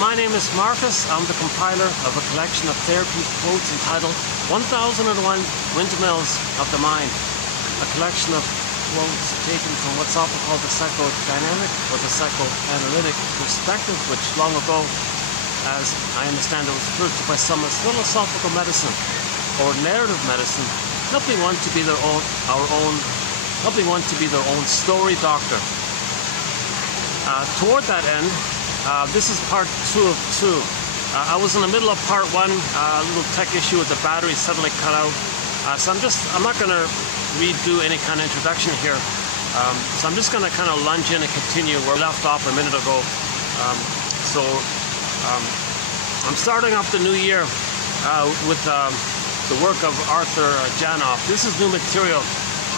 my name is Marcus. I'm the compiler of a collection of therapy quotes entitled 1001 Windmills of the Mind, a collection of quotes taken from what's often called the psychodynamic or the psychoanalytic perspective, which long ago, as I understand it, was referred to by some as philosophical medicine or narrative medicine, helping one to be their own story doctor. Toward that end, this is part 2 of 2. I was in the middle of part 1, a little tech issue with the battery suddenly cut out. So I'm not going to redo any kind of introduction here. So I'm just going to kind of lunge in and continue where we left off a minute ago. I'm starting off the new year with the work of Arthur Janoff. This is new material.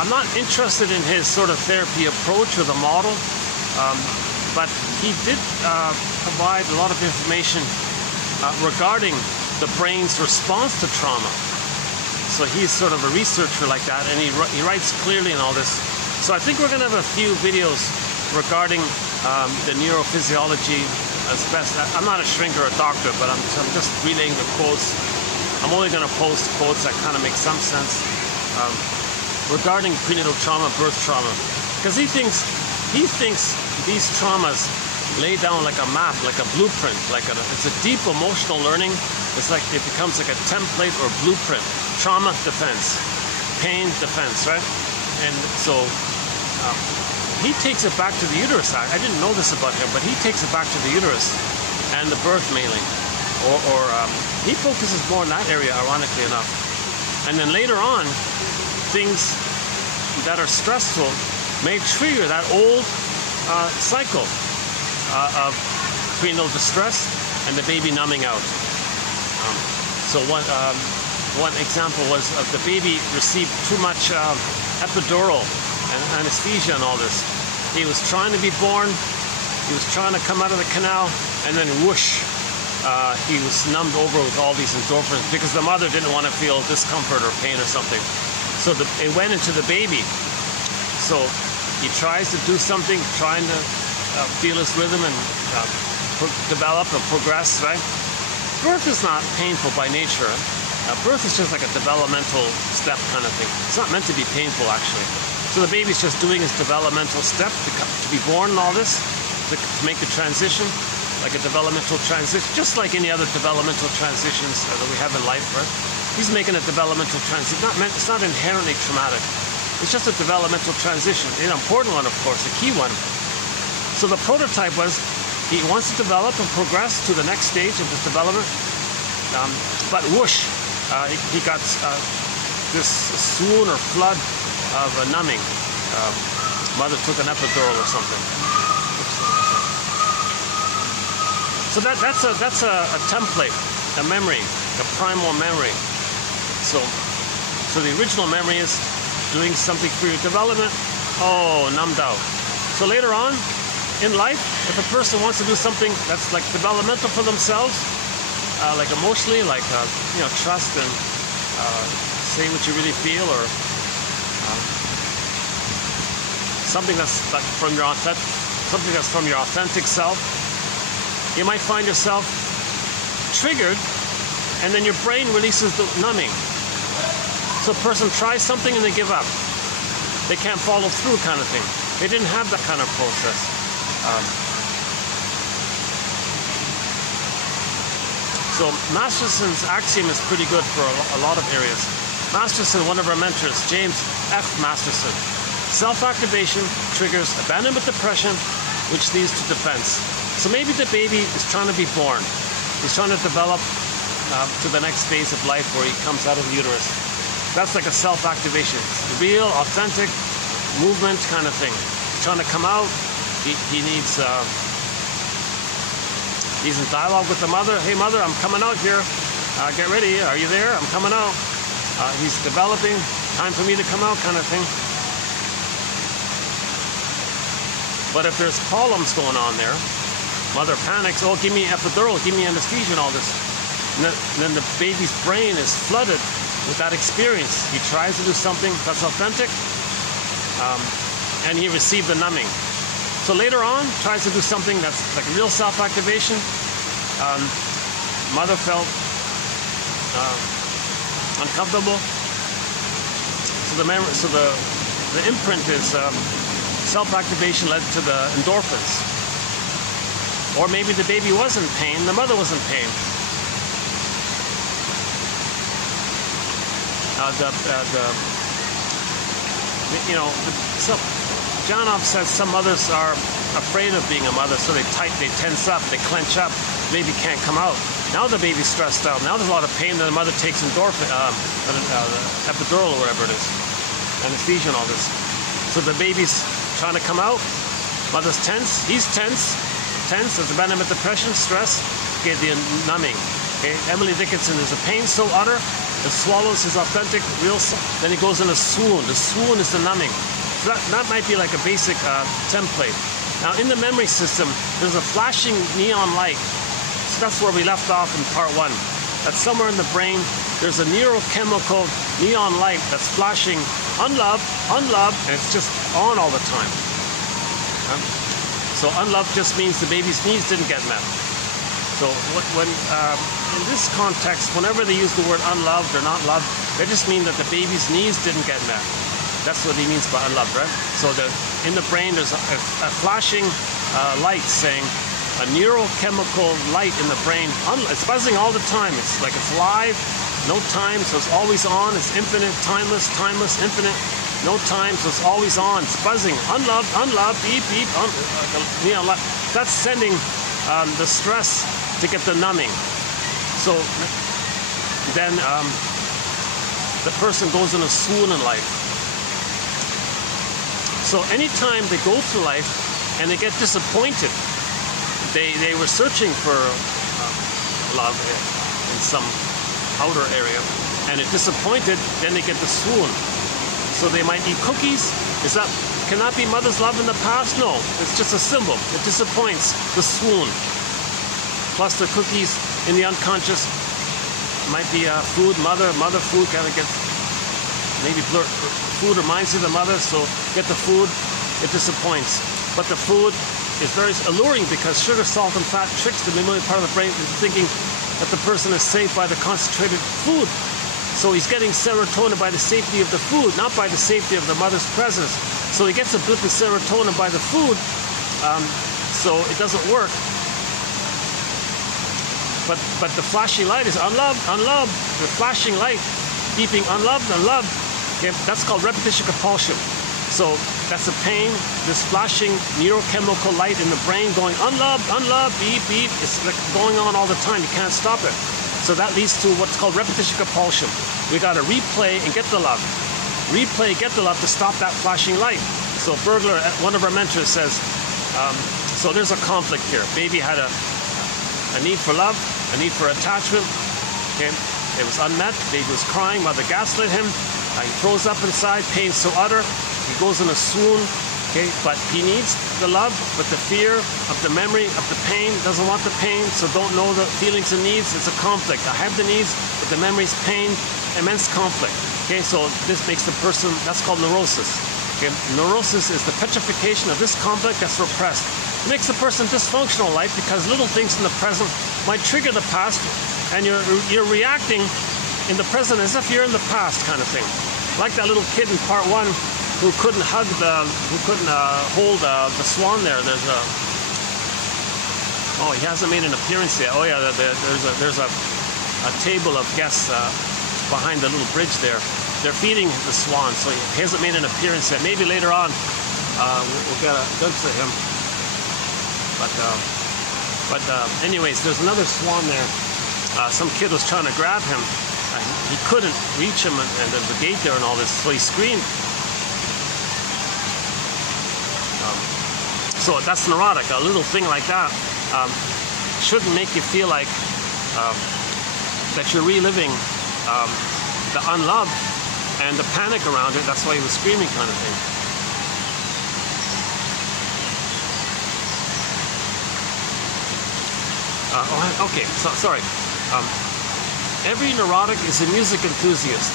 I'm not interested in his sort of therapy approach or the model, but he did provide a lot of information regarding the brain's response to trauma. So he's sort of a researcher like that, and he writes clearly in all this. So I think we're going to have a few videos regarding the neurophysiology as best. I'm not a shrink or a doctor, but I'm just relaying the quotes. I'm only going to post quotes that kind of make some sense regarding prenatal trauma, birth trauma, because he thinks these traumas lay down like a map, like a blueprint, it's a deep emotional learning. It's like it becomes like a template or blueprint. Trauma, defense. Pain, defense, right? And so he takes it back to the uterus. I didn't know this about him, but he takes it back to the uterus and the birth mainly. Or he focuses more in that area, ironically enough. And then later on, things that are stressful may trigger that old cycle of prenatal distress and the baby numbing out. So one example was the baby received too much epidural and anesthesia and all this. He was trying to be born, he was trying to come out of the canal, and then whoosh, he was numbed over with all these endorphins because the mother didn't want to feel discomfort or pain or something. So it went into the baby. So he tries to do something, trying to feel his rhythm and develop and progress, right? Birth is not painful by nature. Birth is just like a developmental step kind of thing. It's not meant to be painful, actually. So the baby's just doing his developmental step to be born and all this, to make the transition, like a developmental transition, just like any other developmental transitions that we have in life, right? He's making a developmental transition. It's not inherently traumatic. It's just a developmental transition, an important one, of course, a key one. So the prototype was he wants to develop and progress to the next stage of this development, but whoosh, he got this swoon or flood of numbing. Mother took an epidural or something. So that's a template, a memory, a primal memory. So the original memory is doing something for your development. Oh, numbed out. So later on in life, if a person wants to do something that's like developmental for themselves, like emotionally, like trust and say what you really feel, or something that's like from your authentic self, you might find yourself triggered, and then your brain releases the numbing. So a person tries something and they give up. They can't follow through, kind of thing. They didn't have that kind of process. So Masterson's axiom is pretty good for a lot of areas. Masterson, one of our mentors, James F. Masterson. Self-activation triggers abandonment depression, which leads to defense. So maybe the baby is trying to be born. He's trying to develop to the next phase of life where he comes out of the uterus. That's like a self-activation. It's real, authentic movement kind of thing. He's trying to come out. He needs, he's in dialogue with the mother. Hey mother, I'm coming out here. Get ready. Are you there? I'm coming out. He's developing. Time for me to come out kind of thing. But if there's problems going on there, mother panics. Oh, give me epidural, give me anesthesia and all this. And then the baby's brain is flooded with that experience. He tries to do something that's authentic, and he received the numbing. So later on, tries to do something that's like real self-activation, Mother felt uncomfortable. So the imprint is self-activation led to the endorphins. Or maybe the baby was in pain, the mother was in pain. Janov says some mothers are afraid of being a mother, so they tense up, they clench up, the baby can't come out. Now the baby's stressed out. Now there's a lot of pain, then the mother takes epidural or whatever it is, anesthesia and all this. So the baby's trying to come out, mother's tense, he's tense, there's abandonment depression, stress, okay, the numbing. Okay, Emily Dickinson is a pain so utter, it swallows his authentic, real, then he goes in a swoon. The swoon is the numbing. So that might be like a basic template. Now in the memory system, there's a flashing neon light. So that's where we left off in part 1. That somewhere in the brain, there's a neurochemical neon light that's flashing unloved, unloved, and it's just on all the time. So unloved just means the baby's needs didn't get met. So when in this context, whenever they use the word unloved or not loved, they just mean that the baby's needs didn't get met. That's what he means by unloved, right? So in the brain, there's a flashing light saying, a neurochemical light in the brain. It's buzzing all the time. It's like it's live, no time, so it's always on. It's infinite, timeless, infinite, no time, so it's always on. It's buzzing, unloved, beep, beep. That's sending the stress to get the numbing. So then the person goes in a swoon in life. So anytime they go through life and they get disappointed, they were searching for love in some outer area, and it disappointed, then they get the swoon. So they might eat cookies. Can that be mother's love in the past? No, it's just a symbol. It disappoints, the swoon. Plus the cookies in the unconscious might be food, mother food kind of gets, maybe food reminds you of the mother, so get the food, it disappoints. But the food is very alluring because sugar, salt, and fat tricks the mammalian part of the brain into thinking that the person is safe by the concentrated food. So he's getting serotonin by the safety of the food, not by the safety of the mother's presence. So he gets a blip of serotonin by the food, so it doesn't work. But the flashing light is unloved, unloved. The flashing light, beeping unloved, unloved. Okay, that's called repetition compulsion. So that's a pain, this flashing neurochemical light in the brain going unloved, unloved, beep, beep. It's like going on all the time. You can't stop it. So that leads to what's called repetition compulsion. We got to replay and get the love. Replay, get the love to stop that flashing light. So Bergler, one of our mentors, says, so there's a conflict here. Baby had a need for love, a need for attachment. Okay, it was unmet. Baby was crying. Mother gaslit him. He throws up inside. Pain so utter. He goes in a swoon. Okay, but he needs the love, but the fear of the memory of the pain, doesn't want the pain, so don't know the feelings and needs. It's a conflict. I have the needs, but the memory's pain, immense conflict. Okay, so this makes the person, that's called neurosis. Okay, neurosis is the petrification of this conflict that's repressed. It makes the person dysfunctional in life because little things in the present might trigger the past, and you're reacting in the present as if you're in the past, kind of thing. Like that little kid in part 1 who couldn't hold the swan there. He hasn't made an appearance yet. Oh yeah, there's a table of guests behind the little bridge there. They're feeding the swan, so he hasn't made an appearance yet. Maybe later on we'll get a glimpse of him. But anyways, there's another swan there. Some kid was trying to grab him. He couldn't reach him, and there's a gate there and all this, so he screamed. So that's neurotic. A little thing like that shouldn't make you feel like that you're reliving the unloved and the panic around it. That's why he was screaming, kind of thing. Okay, so sorry. Every neurotic is a music enthusiast.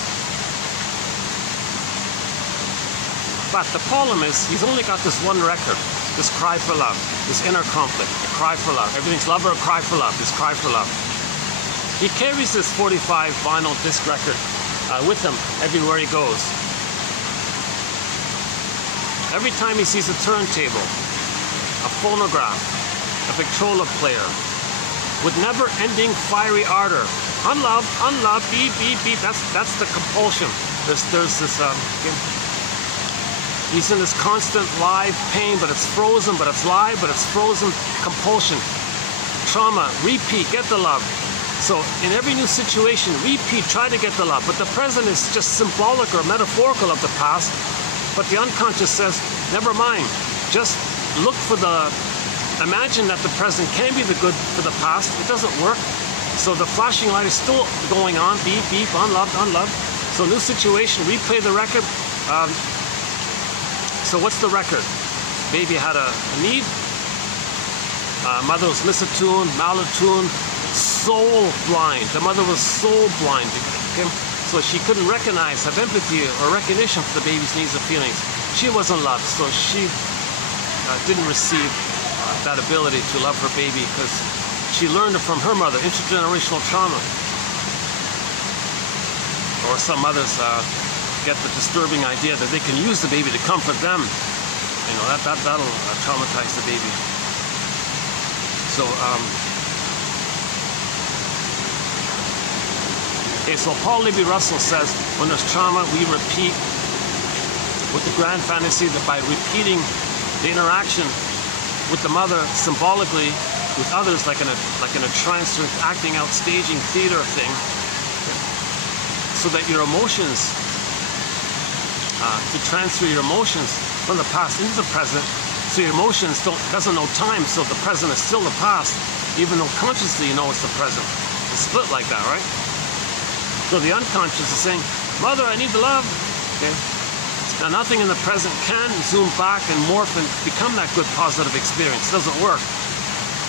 But the problem is, he's only got this one record, this cry for love, this inner conflict, the cry for love. Everything's love or cry for love. Just cry for love. He carries this 45 vinyl disc record with him everywhere he goes. Every time he sees a turntable, a phonograph, a Victrola player, with never-ending fiery ardor, unloved, unloved, beep, beep, beep. That's the compulsion. There's this. He's in this constant live pain, but it's frozen, but it's live, but it's frozen. Compulsion, trauma, repeat, get the love. So in every new situation, repeat, try to get the love. But the present is just symbolic or metaphorical of the past. But the unconscious says, never mind. Just look for the, imagine that the present can be the good for the past. It doesn't work. So the flashing light is still going on. Beep, beep, unloved, unloved. So new situation, replay the record. So what's the record? Baby had a need. Mother was misattuned, malattuned, soul blind. The mother was soul blind. Okay? So she couldn't recognize, have empathy or recognition for the baby's needs and feelings. She wasn't loved, so she didn't receive that ability to love her baby because she learned it from her mother, intergenerational trauma. Or some mothers get the disturbing idea that they can use the baby to comfort them. You know, that'll traumatize the baby. So, okay, so Paul Libby-Russell says, when there's trauma, we repeat with the grand fantasy that by repeating the interaction with the mother symbolically with others, like in a trance or acting out staging theater thing, so that your emotions, to transfer your emotions from the past into the present, so your emotions doesn't know time, so the present is still the past, even though consciously you know it's the present. It's split like that, right? So the unconscious is saying, mother, I need the love. Okay? Now nothing in the present can zoom back and morph and become that good positive experience. It doesn't work.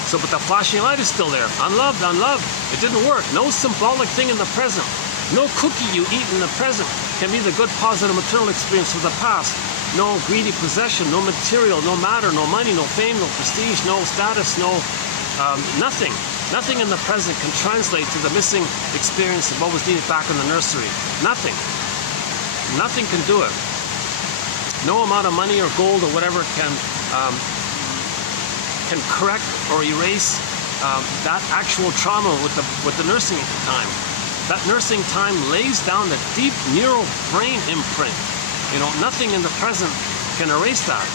So, but the flashing light is still there. Unloved, unloved. It didn't work. No symbolic thing in the present. No cookie you eat in the present can be the good positive maternal experience of the past. No greedy possession, no material, no matter, no money, no fame, no prestige, no status, no nothing. Nothing in the present can translate to the missing experience of what was needed back in the nursery. Nothing. Nothing can do it. No amount of money or gold or whatever can correct or erase that actual trauma with the nursing time. That nursing time lays down the deep neural brain imprint. You know, nothing in the present can erase that,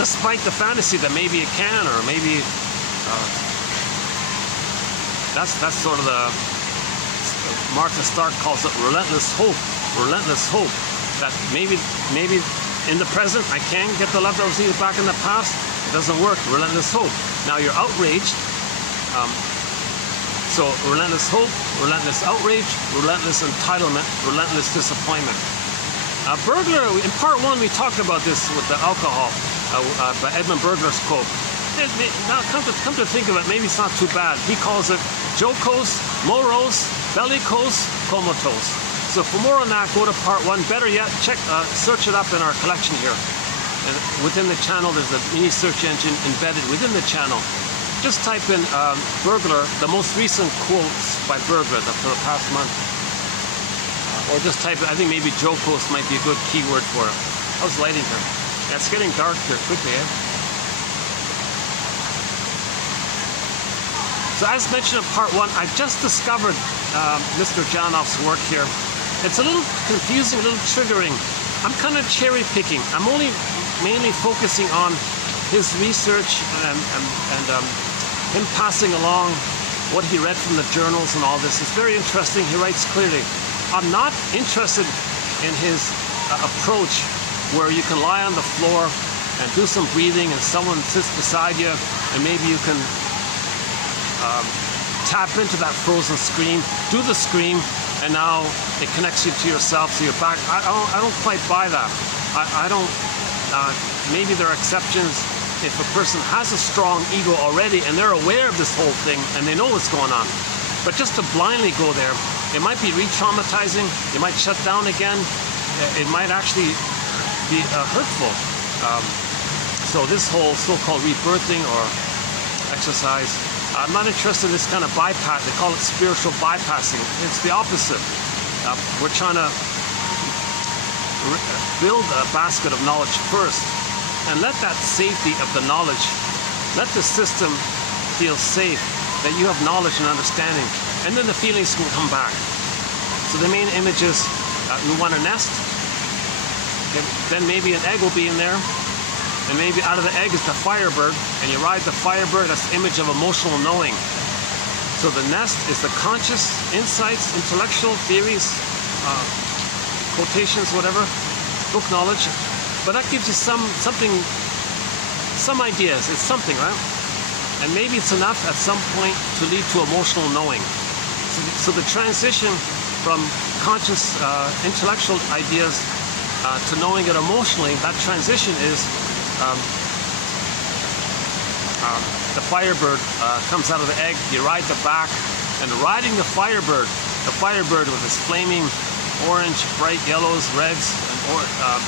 despite the fantasy that maybe it can, or maybe that's sort of the Martha Stark calls it relentless hope. Relentless hope that maybe in the present I can get the love that was needed back in the past. It doesn't work. Relentless hope. Now you're outraged. So relentless hope, relentless outrage, relentless entitlement, relentless disappointment. Burglar, in part one we talked about this with the alcohol, by Edmund Burglar's quote. Now come to think of it, maybe it's not too bad. He calls it jocose, morose, bellicose, comatose. So for more on that, go to part one. Better yet, search it up in our collection here. And within the channel, there's a mini search engine embedded within the channel. Just type in Burglar, the most recent quotes by Burglar for the past month. Or just type, I think maybe jocose might be a good keyword for it. How's lighting here? Yeah, it's getting dark here quickly, eh? So as mentioned in part one, I've just discovered Mr. Janoff's work here. It's a little confusing, a little triggering. I'm kind of cherry picking. I'm only mainly focusing on his research and him passing along what he read from the journals and all this. It's very interesting. He writes clearly. I'm not interested in his approach where you can lie on the floor and do some breathing and someone sits beside you and maybe you can tap into that frozen scream, do the scream, and now it connects you to yourself, so you're back. I don't quite buy that. I don't, maybe there are exceptions if a person has a strong ego already and they're aware of this whole thing and they know what's going on. But just to blindly go there, it might be re-traumatizing, it might shut down again, it might actually be hurtful. So this whole so-called rebirthing or exercise. I'm not interested in this kind of bypass. They call it spiritual bypassing. It's the opposite. We're trying to build a basket of knowledge first, and let that safety of the knowledge, let the system feel safe that you have knowledge and understanding, and then the feelings can come back. So the main image is we want a nest, okay, then maybe an egg will be in there, and maybe out of the egg is the firebird, and you ride the firebird. That's the image of emotional knowing. So the nest is the conscious insights, intellectual theories, quotations, whatever, book knowledge, but that gives you some ideas. It's something, right? And maybe it's enough at some point to lead to emotional knowing. So the transition from conscious intellectual ideas to knowing it emotionally, that transition is the firebird comes out of the egg, you ride the back, and riding the firebird with its flaming orange, bright yellows, reds, and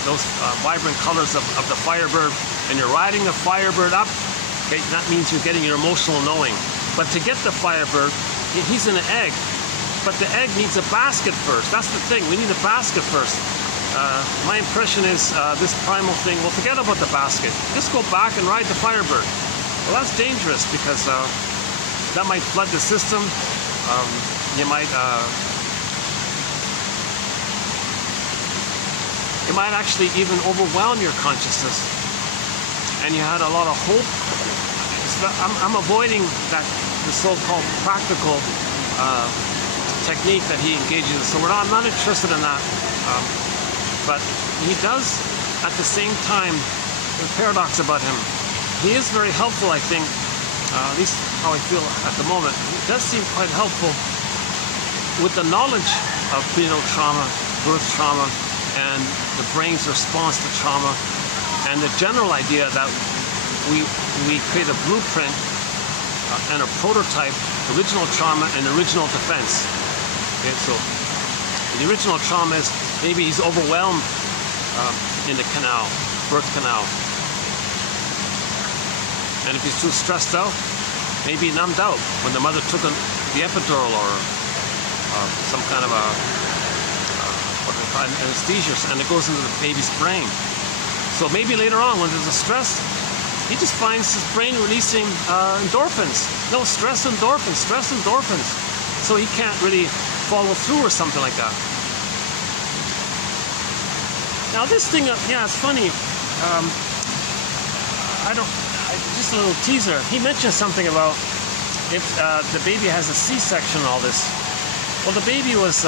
those vibrant colors of the firebird, and you're riding the firebird up, okay, that means you're getting your emotional knowing. But to get the firebird, he's in an egg, but the egg needs a basket first. That's the thing, we need a basket first. My impression is this primal thing, well, forget about the basket. Just go back and ride the firebird. Well, that's dangerous because that might flood the system. You might actually even overwhelm your consciousness. And you had a lot of hope. So I'm avoiding the so-called practical technique that he engages in. So I'm not interested in that. But he does, at the same time, the paradox about him, he is very helpful, I think, at least how I feel at the moment. He does seem quite helpful with the knowledge of prenatal trauma, birth trauma, and the brain's response to trauma, and the general idea that we create a blueprint and a prototype, original trauma and original defense. Okay, so the original trauma is maybe he's overwhelmed in the canal, birth canal. And if he's too stressed out, maybe he numbed out when the mother took the epidural or some kind of anesthesia, and it goes into the baby's brain. So maybe later on when there's a stress, he just finds his brain releasing endorphins. No, stress endorphins. So he can't really follow through or something like that. Now this thing, yeah, it's funny. Just a little teaser. He mentioned something about if the baby has a C-section and all this. Well, the baby was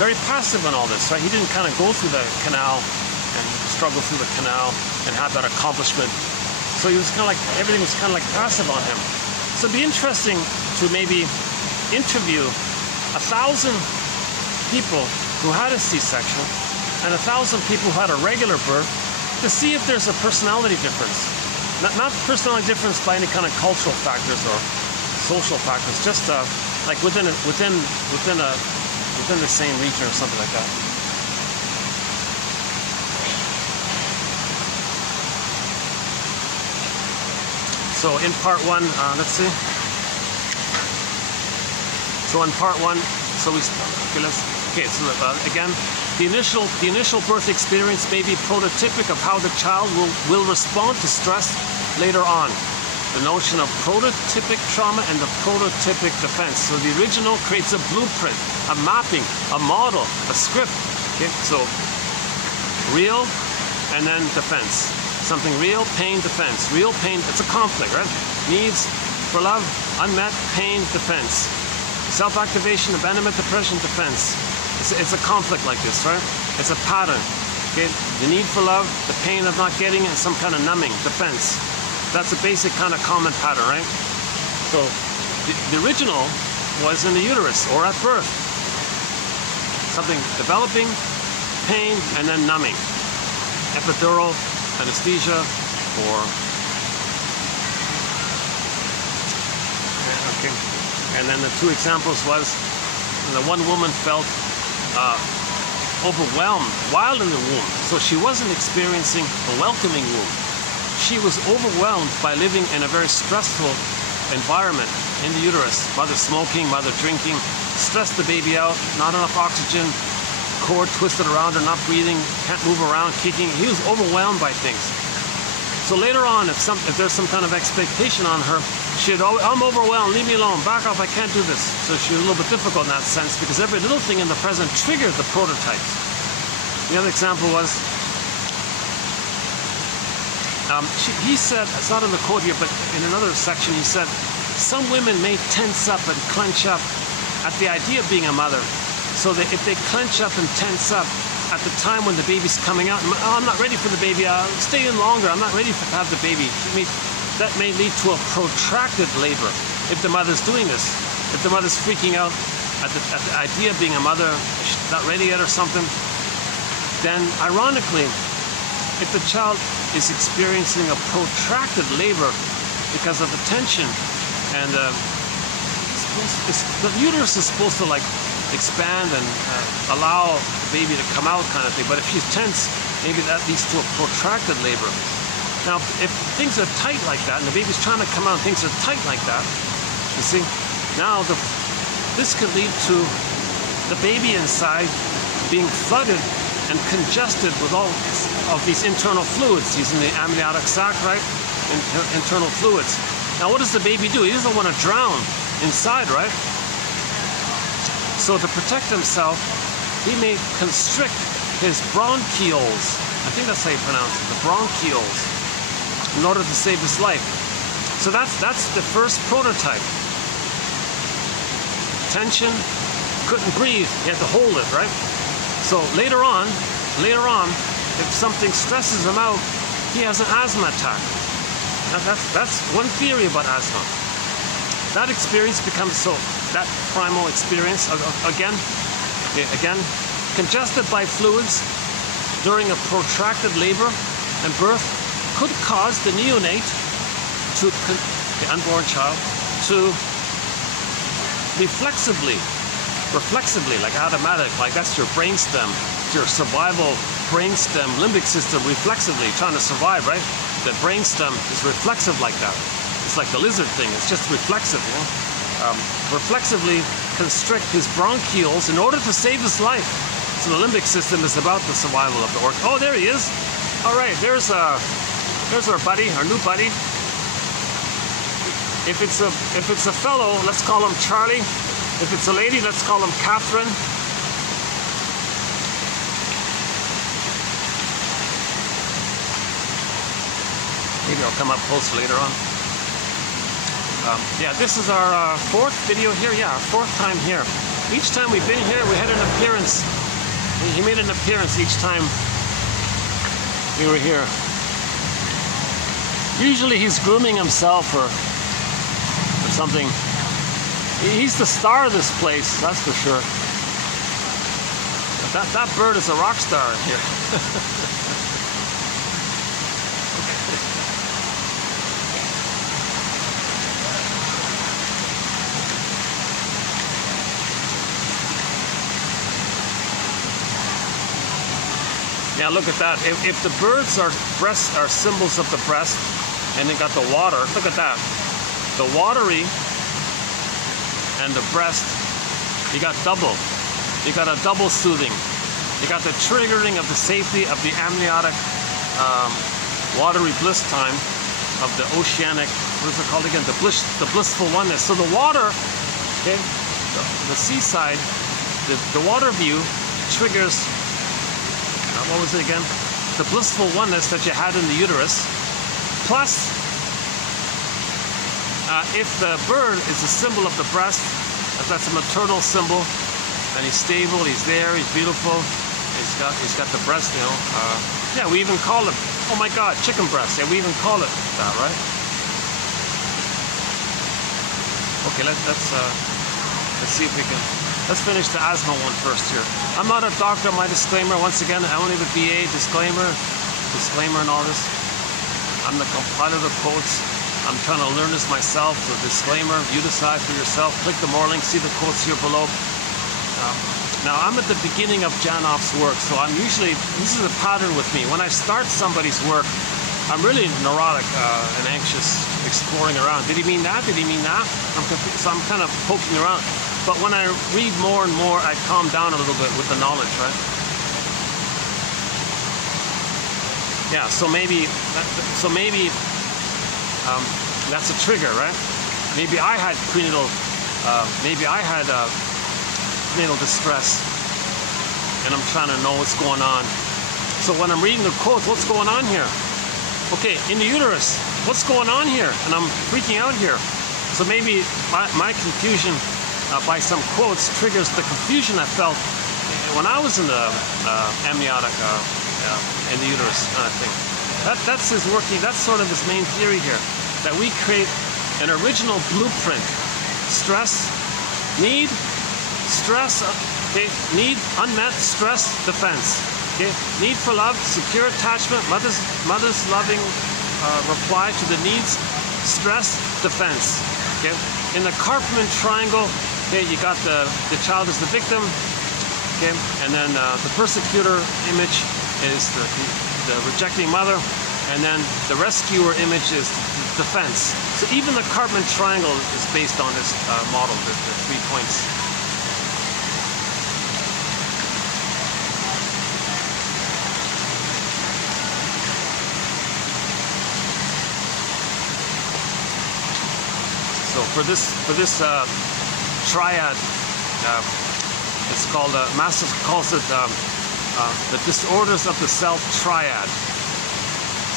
very passive in all this, right? He didn't kind of go through the canal and struggle through the canal and have that accomplishment. So he was kind of like, everything was kind of like passive on him. So it'd be interesting to maybe interview 1,000 people who had a C-section and 1,000 people who had a regular birth to see if there's a personality difference. Not personality difference by any kind of cultural factors or social factors, just like within the same region or something like that. So in part one, let's see. So in part one, again, the initial birth experience may be prototypic of how the child will respond to stress later on. The notion of prototypic trauma and the prototypic defense. So the original creates a blueprint, a mapping, a model, a script. Okay, so real and then defense. Something real, pain, defense. Real pain, it's a conflict, right? Needs for love, unmet, pain, defense. Self-activation, abandonment, depression, defense. It's a conflict like this, right? It's a pattern. Okay, the need for love, the pain of not getting it, and some kind of numbing, defense. That's a basic kind of common pattern, right? So the original was in the uterus or at birth. Something developing, pain, and then numbing. Epidural, anesthesia, or okay. And then the two examples was the one woman felt overwhelmed while in the womb, so she wasn't experiencing a welcoming womb. she was overwhelmed by living in a very stressful environment in the uterus. Mother smoking, mother drinking, stressed the baby out, not enough oxygen, cord twisted around her, not breathing, can't move around, kicking. He was overwhelmed by things. So later on, if there's some kind of expectation on her, she'd, oh, I'm overwhelmed, leave me alone, back off, I can't do this. So she was a little bit difficult in that sense because every little thing in the present triggered the prototypes. The other example was, he said, it's not in the quote here, but in another section he said, some women may tense up and clench up at the idea of being a mother. So that if they clench up and tense up at the time when the baby's coming out, oh, I'm not ready for the baby, I'll stay in longer, I'm not ready to have the baby. That may lead to a protracted labor if the mother's doing this. If the mother's freaking out at the idea of being a mother, she's not ready yet or something, then ironically, if the child is experiencing a protracted labor because of the tension, and the uterus is supposed to like expand and allow the baby to come out kind of thing, but if she's tense, maybe that leads to a protracted labor. Now, if things are tight like that, and the baby's trying to come out and things are tight like that, you see, now this could lead to the baby inside being flooded and congested with all of these internal fluids. He's in the amniotic sac, right? Internal fluids. Now, what does the baby do? He doesn't want to drown inside, right? So to protect himself, he may constrict his bronchioles. I think that's how you pronounce it, the bronchioles, in order to save his life. So that's the first prototype. Tension, couldn't breathe, he had to hold it, right? So later on, if something stresses him out, he has an asthma attack. Now that's one theory about asthma. That experience becomes that primal experience, again, congested by fluids during a protracted labor and birth could cause the neonate, the unborn child, to reflexively, like automatic, like that's your brainstem, your survival brainstem, limbic system, reflexively trying to survive, right? The brainstem is reflexive like that. It's like the lizard thing, it's just reflexive, you know? Reflexively constrict his bronchioles in order to save his life. So the limbic system is about the survival of the organ. Oh, there he is. All right, there's our buddy, our new buddy. If it's a fellow, let's call him Charlie. If it's a lady, let's call him Catherine. Maybe I'll come up closer later on. Yeah, this is our fourth video here. Yeah, our fourth time here. Each time we've been here, we had an appearance. He made an appearance each time we were here. Usually he's grooming himself or something. He's the star of this place, that's for sure. But that bird is a rock star in here. Yeah, look at that. If the birds are symbols of the breast, and they got the water, look at that. The watery and the breast, you got double. You got a double soothing. You got the triggering of the safety of the amniotic watery bliss time of the oceanic, what is it called again? The blissful oneness. So the water, okay, the seaside, the water view triggers, what was it again? The blissful oneness that you had in the uterus. Plus, if the bird is a symbol of the breast, if that's a maternal symbol, and he's stable, he's there, he's beautiful, he's got the breast, you know. Yeah, we even call it, oh my God, chicken breast. Yeah, we even call it that, right? Okay, let's see if we can. Let's finish the asthma one first here. I'm not a doctor, my disclaimer. Once again, I only have a BA, disclaimer and all this. I'm the compiler of quotes. I'm trying to learn this myself, the disclaimer. You decide for yourself. Click the more links, see the quotes here below. Now, I'm at the beginning of Janoff's work, so I'm usually, this is a pattern with me. When I start somebody's work, I'm really neurotic and anxious, exploring around. Did he mean that? Did he mean that? I'm confused, so I'm kind of poking around. But when I read more and more, I calm down a little bit with the knowledge, right? Yeah, so maybe that's a trigger, right? Maybe I had prenatal, prenatal distress, and I'm trying to know what's going on. So when I'm reading the quotes, what's going on here? Okay, in the uterus, what's going on here? And I'm freaking out here. So maybe my confusion by some quotes triggers the confusion I felt when I was in the amniotic, in the uterus kind of thing. That's his working, that's sort of his main theory here, that we create an original blueprint. Stress, need, stress, okay, need, unmet, stress, defense. Okay, need for love, secure attachment, mother's loving reply to the needs, stress, defense. Okay, in the Karpman triangle, okay, you got the child as the victim, okay, and then the persecutor image is the rejecting mother, and then the rescuer image is defense. So even the Karpman triangle is based on this model, the 3 points. So for this triad, it's called Masters calls it the disorders of the self triad.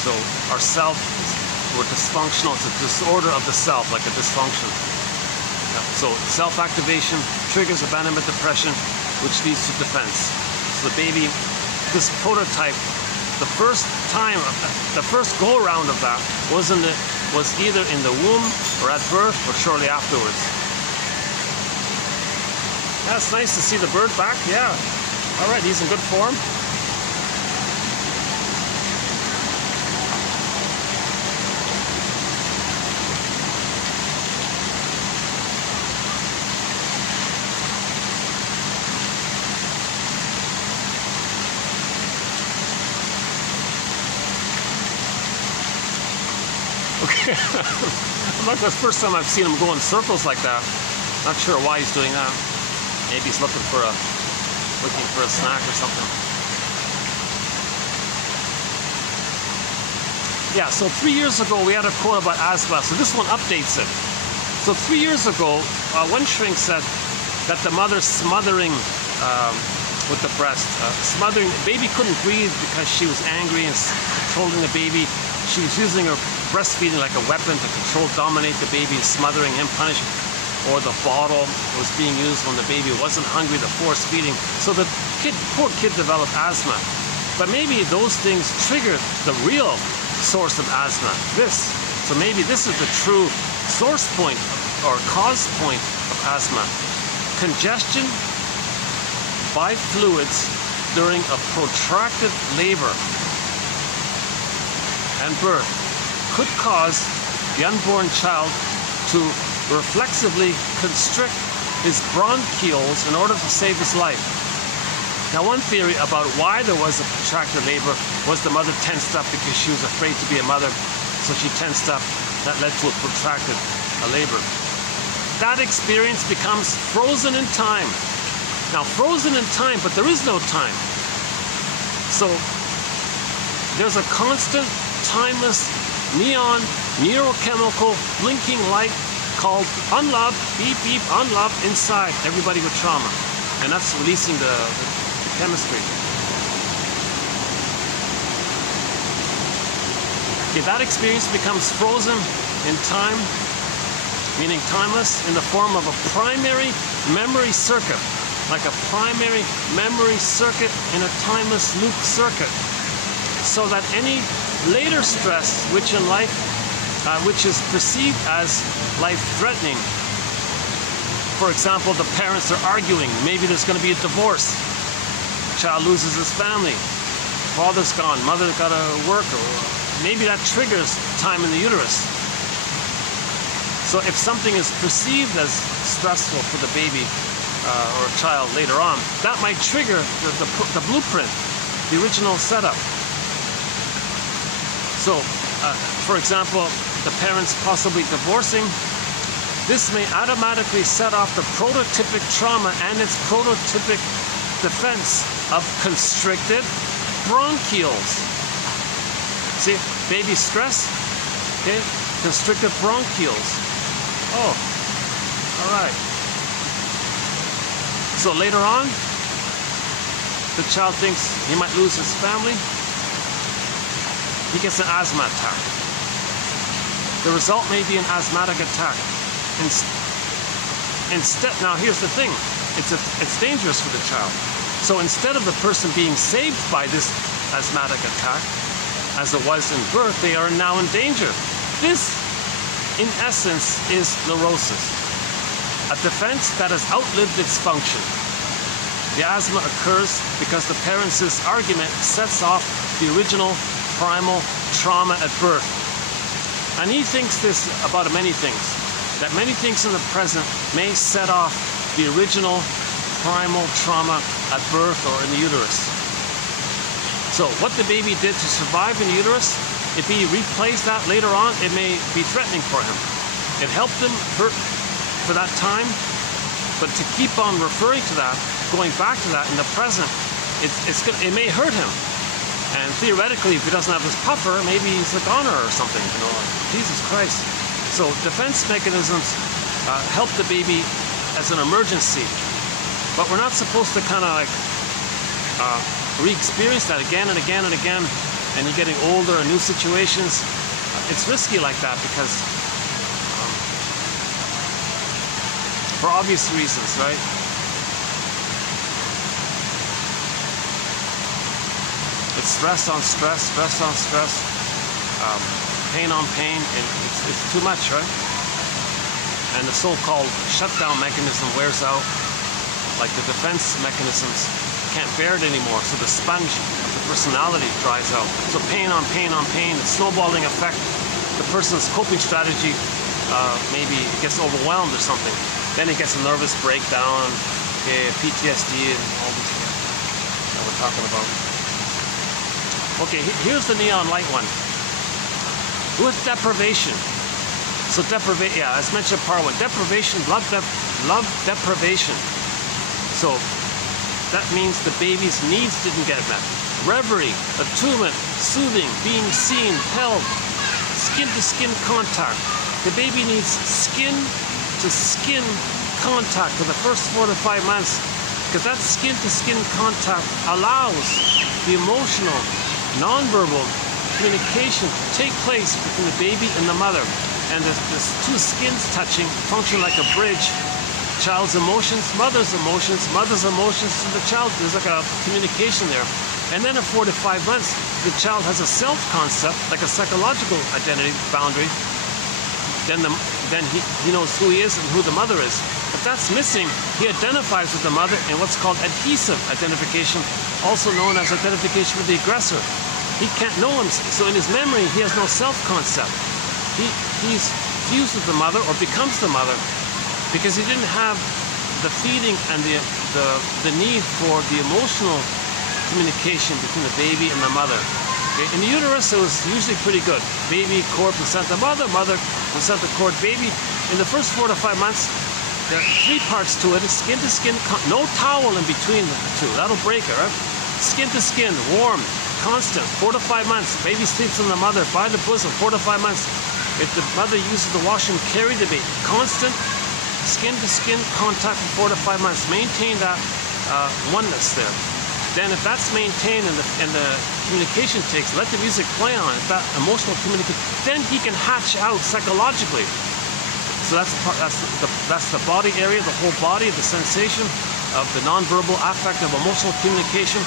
So our self, we're dysfunctional. It's a disorder of the self, like a dysfunction. So self-activation triggers abandonment depression, which leads to defense. So the baby, this prototype, the first time, the first go-around of that was either in the womb or at birth or shortly afterwards. That's nice to see the bird back. Yeah. All right, he's in good form. Okay. Look, that's the first time I've seen him go in circles like that. Not sure why he's doing that. Maybe he's looking for a snack or something. Yeah, so 3 years ago we had a quote about asthma, so this one updates it. So 3 years ago, one shrink said that the mother smothering with the breast, smothering, the baby couldn't breathe because she was angry and controlling the baby. She was using her breastfeeding like a weapon to control, dominate the baby, smothering him, punish him. Or the bottle was being used when the baby wasn't hungry, the force feeding. So the poor kid developed asthma. But maybe those things triggered the real source of asthma, this. So maybe this is the true source point or cause point of asthma. Congestion by fluids during a protracted labor and birth could cause the unborn child to reflexively constrict his bronchioles in order to save his life. Now, one theory about why there was a protracted labor was the mother tensed up because she was afraid to be a mother, so she tensed up. That led to a protracted labor. That experience becomes frozen in time. Now, frozen in time, but there is no time. So there's a constant, timeless, neon, neurochemical, blinking light called unloved, beep, beep, unloved inside everybody with trauma. And that's releasing the chemistry. Okay, that experience becomes frozen in time, meaning timeless, in the form of a primary memory circuit, like a primary memory circuit in a timeless loop circuit, so that any later stress, which in life, which is perceived as life-threatening. For example, the parents are arguing. Maybe there's going to be a divorce. Child loses his family. Father's gone. Mother got to work. Or maybe that triggers time in the uterus. So if something is perceived as stressful for the baby or a child later on, that might trigger the blueprint, the original setup. So, for example, the parents possibly divorcing, this may automatically set off the prototypic trauma and its prototypic defense of constricted bronchioles. See, baby stress, okay, constricted bronchioles. Oh, all right. So later on, the child thinks he might lose his family. He gets an asthma attack. The result may be an asthmatic attack. Instead, now here's the thing, it's dangerous for the child. So instead of the person being saved by this asthmatic attack, as it was in birth, they are now in danger. This, in essence, is neurosis, a defense that has outlived its function. The asthma occurs because the parents' argument sets off the original primal trauma at birth. And he thinks this about many things, that many things in the present may set off the original primal trauma at birth or in the uterus. So what the baby did to survive in the uterus, if he replays that later on, it may be threatening for him. It helped him for that time, but to keep on referring to that, going back to that in the present, it may hurt him. And theoretically, if he doesn't have his puffer, maybe he's a goner or something, you know, Jesus Christ. So defense mechanisms help the baby as an emergency, but we're not supposed to kind of like re-experience that again and again and again, and you're getting older in new situations. It's risky like that because for obvious reasons, right? It's stress on stress, stress on stress, pain on pain, and it's too much, right? And the so-called shutdown mechanism wears out, like the defense mechanisms can't bear it anymore, so the sponge of the personality dries out. So pain on pain on pain, the snowballing effect, the person's coping strategy maybe gets overwhelmed or something. Then he gets a nervous breakdown, PTSD, and all these things that we're talking about. Okay, here's the neon light one. With deprivation. So yeah, as mentioned part one, deprivation, love deprivation. So that means the baby's needs didn't get met. Reverie, attunement, soothing, being seen, held, skin-to-skin contact. The baby needs skin-to-skin contact for the first 4 to 5 months, because that skin-to-skin contact allows the emotional, non-verbal communication to take place between the baby and the mother. And the two skins touching function like a bridge. Child's emotions, mother's emotions to the child. There's like a communication there. And then at 4 to 5 months, the child has a self-concept, like a psychological identity boundary. Then he knows who he is and who the mother is. If that's missing, he identifies with the mother in what's called adhesive identification, also known as identification with the aggressor. He can't know him, so in his memory, he has no self-concept. He's fused with the mother or becomes the mother because he didn't have the feeding and the need for the emotional communication between the baby and the mother. Okay? In the uterus, it was usually pretty good. Baby, cord, placenta, mother, placenta, cord, baby. In the first 4 to 5 months, there are 3 parts to it. It's skin to skin, no towel in between the two. That'll break it, right? Skin to skin, warm, constant, 4 to 5 months. Baby sleeps on the mother by the bosom, 4 to 5 months. If the mother uses the washroom, carry the baby. Constant skin-to-skin contact for 4 to 5 months. Maintain that oneness there. Then if that's maintained and the communication takes, let the music play on. If that emotional communication, then he can hatch out psychologically. So that's the body area, the whole body, the sensation of the nonverbal, affective, emotional communication.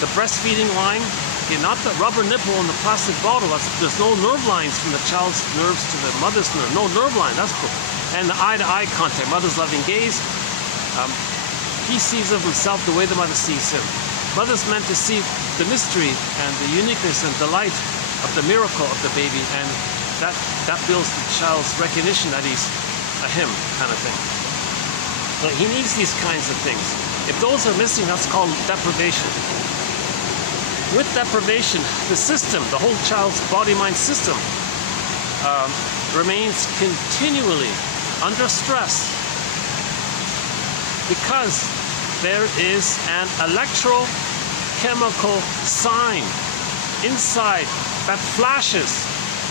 The breastfeeding line, okay, not the rubber nipple in the plastic bottle. There's no nerve lines from the child's nerves to the mother's nerve. No nerve line, that's cool. And the eye-to-eye contact, mother's loving gaze. He sees of himself the way the mother sees him. Mother's meant to see the mystery and the uniqueness and delight of the miracle of the baby, and that builds the child's recognition that he's a him kind of thing. But he needs these kinds of things. If those are missing, that's called deprivation. with deprivation, the system, the whole child's body-mind system, remains continually under stress because there is an electrochemical sign inside that flashes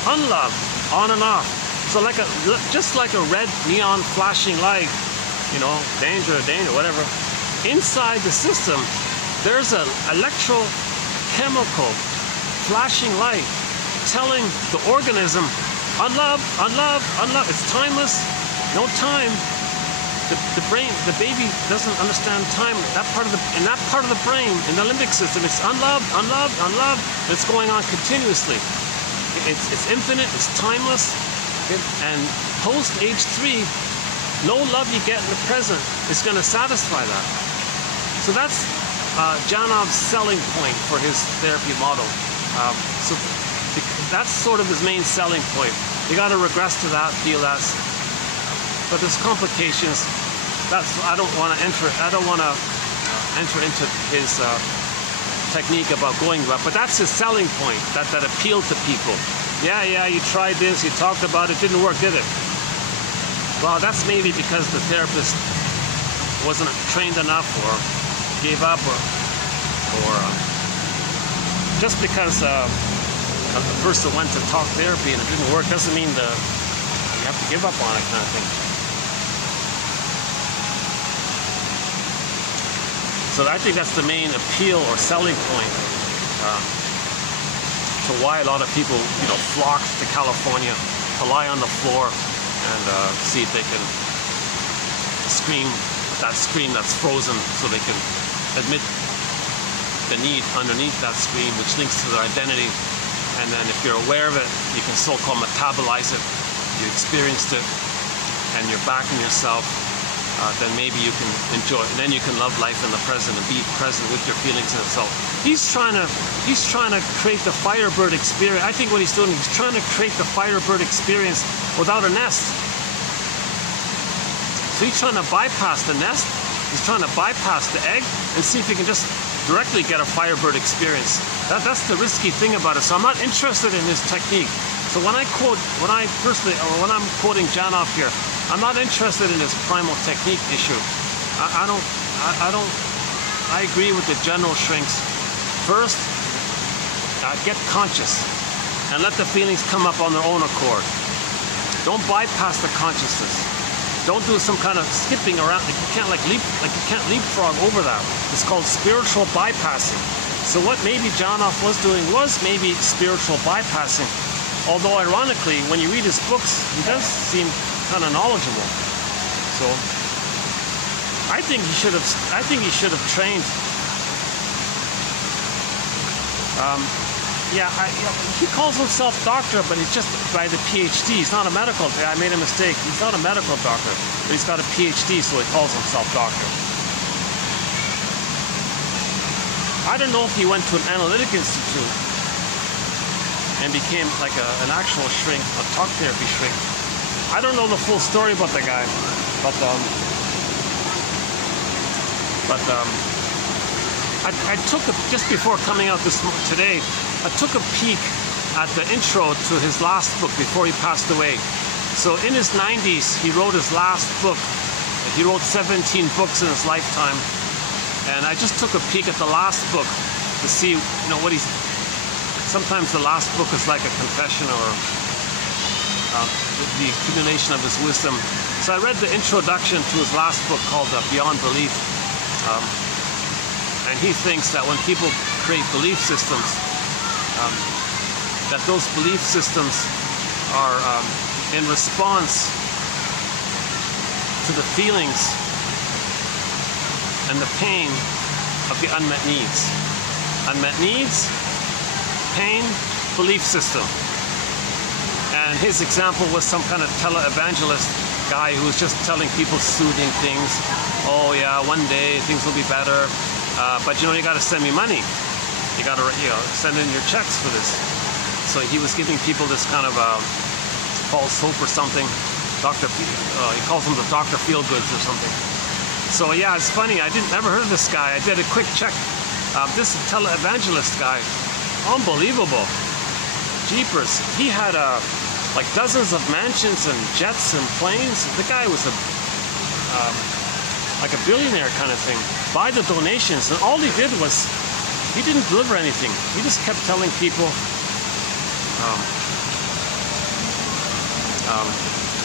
unloved on and off. So just like a red neon flashing light, you know, danger, danger, whatever. Inside the system, there's an electrochemical flashing light telling the organism, unloved, unloved, unloved. It's timeless, no time. The brain, the baby doesn't understand time. In that part of the brain, in the limbic system, it's unloved, unloved, unloved. It's going on continuously. It's infinite. It's timeless. And post age 3, no love you get in the present is going to satisfy that. So that's Janov's selling point for his therapy model. So that's sort of his main selling point. You got to regress to that, feel that. But there's complications. I don't want to enter into his technique about going about. But that's his selling point. That appealed to people. Yeah, you tried this. You talked about it. Didn't work, did it? Well, that's maybe because the therapist wasn't trained enough, or gave up, or just because a person went to talk therapy and it didn't work doesn't mean you have to give up on it, kind of thing. So I think that's the main appeal or selling point to why a lot of people, you know, flock to California to lie on the floor and see if they can scream that scream that's frozen, so they can admit the need underneath that scream, which links to their identity. And then if you're aware of it, you can so-called metabolize it. You experienced it and you're backing yourself, then maybe you can enjoy it. And then you can love life in the present and be present with your feelings and self. He's trying to create the Firebird experience. I think what he's doing, he's trying to create the Firebird experience without a nest. So he's trying to bypass the nest. He's trying to bypass the egg and see if he can just directly get a Firebird experience. That's the risky thing about it. So I'm not interested in his technique. So when I'm quoting Janov here, I'm not interested in his primal technique issue. I agree with the general shrinks. First, get conscious and let the feelings come up on their own accord. Don't bypass the consciousness. Don't do some kind of skipping around. You can't leapfrog over that. It's called spiritual bypassing. So what maybe Janov was doing was maybe spiritual bypassing. Although ironically, when you read his books, he does seem kind of knowledgeable. So I think he should have trained. He calls himself doctor, but he's just by the PhD. He's not a medical. I made a mistake. He's not a medical doctor, but he's got a PhD, so he calls himself doctor. I don't know if he went to an analytic institute and became like an actual shrink, a talk therapy shrink. I don't know the full story about the guy, but I took just before coming out today, I took a peek at the intro to his last book before he passed away. So in his 90s, he wrote his last book. He wrote 17 books in his lifetime, and I just took a peek at the last book to see, you know, what he's. Sometimes the last book is like a confession or the accumulation of his wisdom. So I read the introduction to his last book called Beyond Belief. And he thinks that when people create belief systems, that those belief systems are in response to the feelings and the pain of the unmet needs. Unmet needs, pain, belief system. And his example was some kind of televangelist guy who was just telling people soothing things. Oh yeah, one day things will be better. But you know, you got to send me money. You got to, send in your checks for this. So he was giving people this kind of false hope or something. He calls them the Dr. Feelgoods or something. So yeah, it's funny. I never heard of this guy. I did a quick check This televangelist guy, unbelievable. Jeepers. He had like dozens of mansions and jets and planes. The guy was like a billionaire kind of thing. By the donations, and all he did was, he didn't deliver anything. He just kept telling people,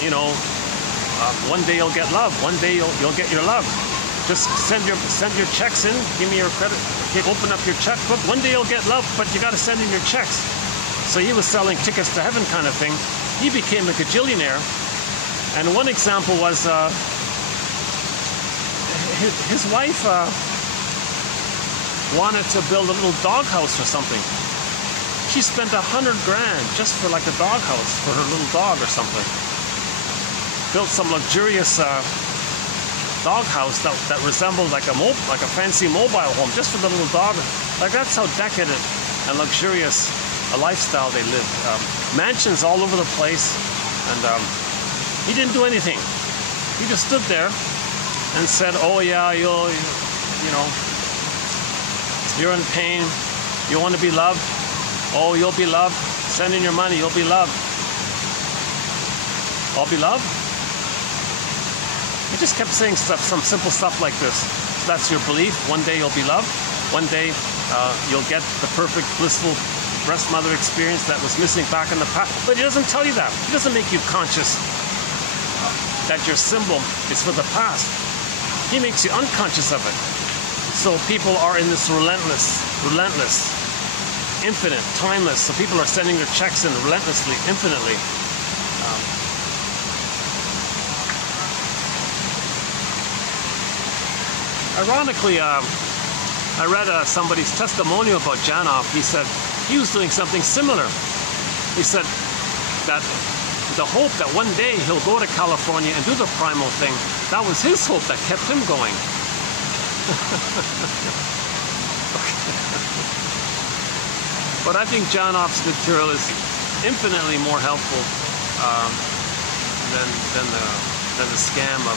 you know, one day you'll get love. One day you'll get your love. Just send your checks in. Give me your credit. Okay, open up your checkbook. One day you'll get love, but you got to send in your checks. So he was selling tickets to heaven kind of thing. He became a gajillionaire. And one example was his wife wanted to build a little doghouse or something. She spent $100 grand just for like a doghouse for her little dog or something. Built some luxurious doghouse that resembled like a fancy mobile home just for the little dog. Like, that's how decadent and luxurious a lifestyle they lived. Mansions all over the place, and he didn't do anything. He just stood there and said, "Oh yeah, you know, you're in pain. You want to be loved. Oh, you'll be loved. Send in your money. You'll be loved. I'll be loved." He just kept saying stuff, some simple stuff like this. That's your belief. One day you'll be loved. One day you'll get the perfect, blissful breast mother experience that was missing back in the past. But he doesn't tell you that. He doesn't make you conscious that your symbol is for the past. He makes you unconscious of it. So people are in this relentless, infinite, timeless. So people are sending their checks in relentlessly, infinitely. Ironically, I read somebody's testimonial about Janov. He said he was doing something similar. He said that the hope that one day he'll go to California and do the Primal thing, that was his hope that kept him going. But I think Janov's material is infinitely more helpful than the scam of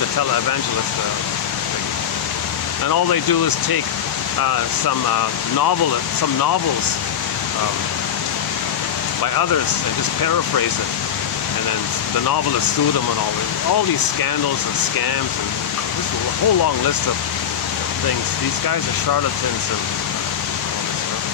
the televangelist thing. And all they do is take some novels by others and just paraphrase it, and then the novelists sue them and all these scandals and scams, and this is a whole long list of things. These guys are charlatans and all this stuff.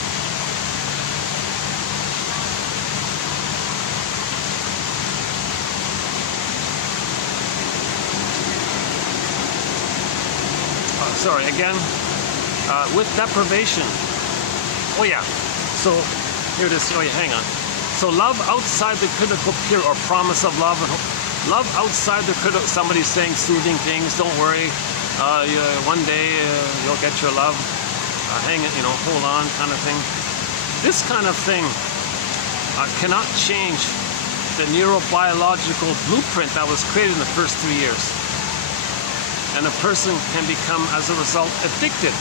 Sorry, again, with deprivation. Oh yeah, so here it is. Oh yeah, hang on. So love outside the critical period, or promise of love, and love outside the critical. Somebody's saying soothing things. Don't worry. One day you'll get your love. Hang it, hold on, kind of thing. This kind of thing cannot change the neurobiological blueprint that was created in the first 3 years. And a person can become, as a result, addicted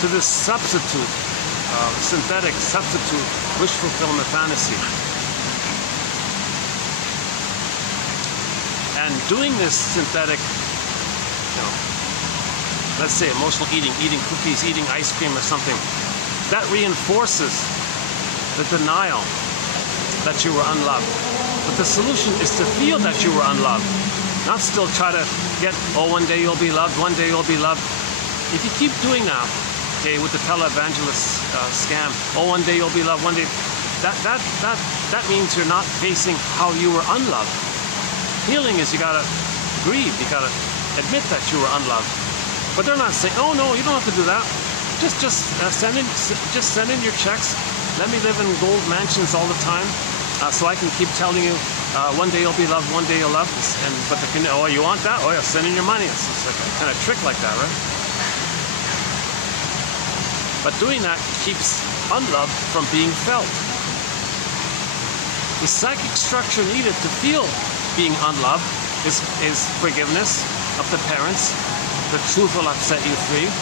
to this substitute, synthetic substitute wish fulfillment fantasy. And doing this synthetic, let's say emotional eating cookies, eating ice cream or something, that reinforces the denial that you were unloved. But the solution is to feel that you were unloved. Not still try to get, oh, one day you'll be loved, one day you'll be loved. If you keep doing that, okay, with the televangelist scam, oh, one day you'll be loved, one day, that means you're not facing how you were unloved. Healing is you gotta grieve, you gotta admit that you were unloved. But they're not saying, oh no, you don't have to do that. Just send in your checks. Let me live in gold mansions all the time, so I can keep telling you. One day you'll be loved, one day you'll love this. But oh, you want that? Oh yeah, send in your money. It's like a kind of trick like that, right? But doing that keeps unlove from being felt. The psychic structure needed to feel being unloved is forgiveness of the parents. The truth will set you free.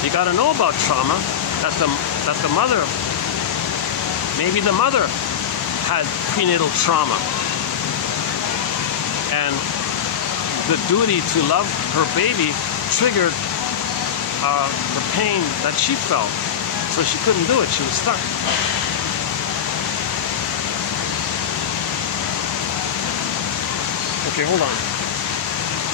You got to know about trauma, that the mother, maybe the mother had prenatal trauma. And the duty to love her baby triggered the pain that she felt. So she couldn't do it. She was stuck. Okay, hold on.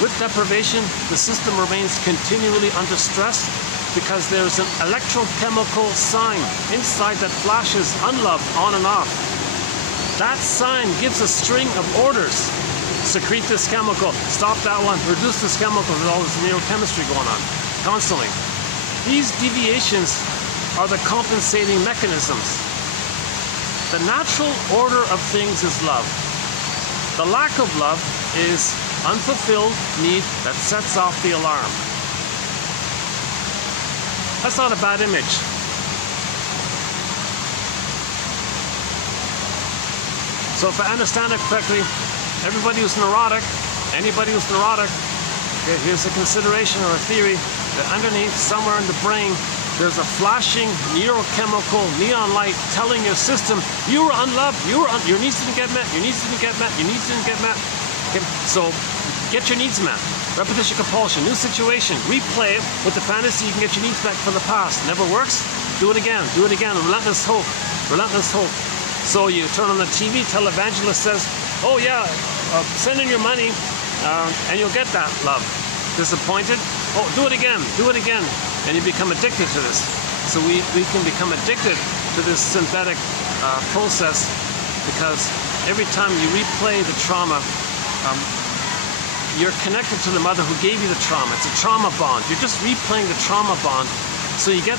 With deprivation, the system remains continually under stress because there's an electrochemical sign inside that flashes unloved on and off. That sign gives a string of orders. Secrete this chemical, stop that one, reduce this chemical. There's all this neurochemistry going on constantly. These deviations are the compensating mechanisms. The natural order of things is love. The lack of love is unfulfilled need that sets off the alarm. That's not a bad image. So if I understand it correctly, everybody who's neurotic, anybody who's neurotic, okay, here's a consideration or a theory that underneath, somewhere in the brain, there's a flashing neurochemical neon light telling your system, you were unloved, your needs didn't get met, your needs didn't get met, your needs didn't get met. Okay, so get your needs met. Repetition compulsion, new situation, replay it with the fantasy you can get your needs met from the past. Never works? Do it again, relentless hope, relentless hope. So you turn on the TV, televangelist says, oh yeah, send in your money and you'll get that love. Disappointed? Oh, do it again. And you become addicted to this. So we can become addicted to this synthetic process because every time you replay the trauma, you're connected to the mother who gave you the trauma. It's a trauma bond. You're just replaying the trauma bond. So you get,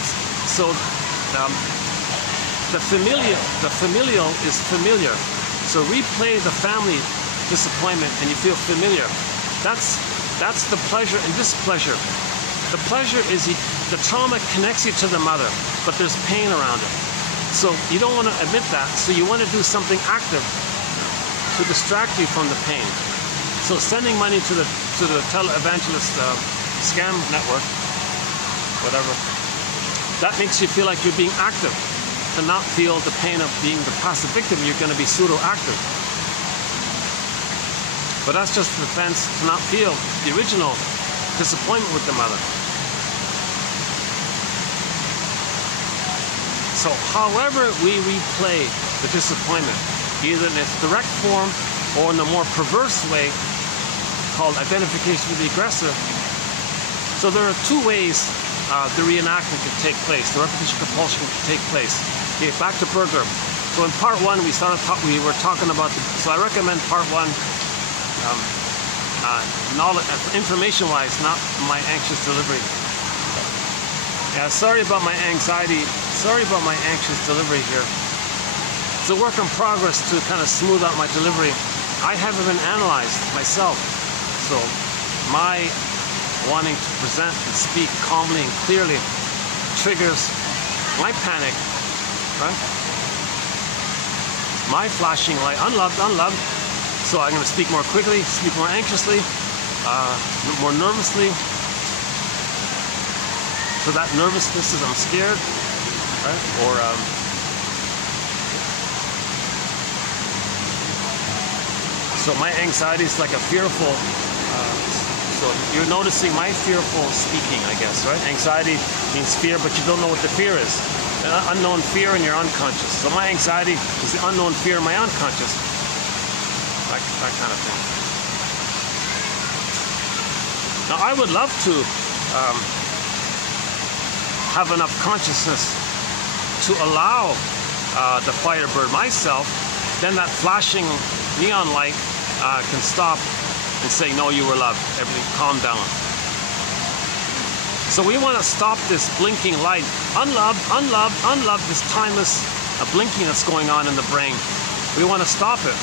the familial is familiar. So replay the family disappointment and you feel familiar. That's the pleasure and displeasure. The pleasure is the trauma connects you to the mother, but there's pain around it. So you don't want to admit that. So you want to do something active to distract you from the pain. So sending money to the televangelist scam network, whatever, that makes you feel like you're being active. To not feel the pain of being the passive victim, you're going to be pseudo-active. But that's just the defense to not feel the original disappointment with the mother. So however we replay the disappointment, either in its direct form or in the more perverse way called identification with the aggressor. So there are two ways the reenactment can take place, the repetition compulsion can take place. Okay, back to Burger. So in part one, we were talking about, so I recommend part one, knowledge, information-wise, not my anxious delivery. Yeah, sorry about my anxiety. Sorry about my anxious delivery here. It's a work in progress to kind of smooth out my delivery. I haven't been analyzed myself. So my wanting to present and speak calmly and clearly triggers my panic, right? My flashing light, unloved. So I'm going to speak more quickly, speak more anxiously, more nervously. So that nervousness is I'm scared, right? Or so my anxiety is like a fearful. So you're noticing my fearful speaking, I guess, right? Anxiety means fear, but you don't know what the fear is. An unknown fear in your unconscious. So my anxiety is the unknown fear in my unconscious. That kind of thing. Now I would love to have enough consciousness to allow the Firebird myself, then that flashing neon light can stop and say, no, you were loved. Everything, calm down. So we want to stop this blinking light. Unloved, this timeless blinking that's going on in the brain. We want to stop it.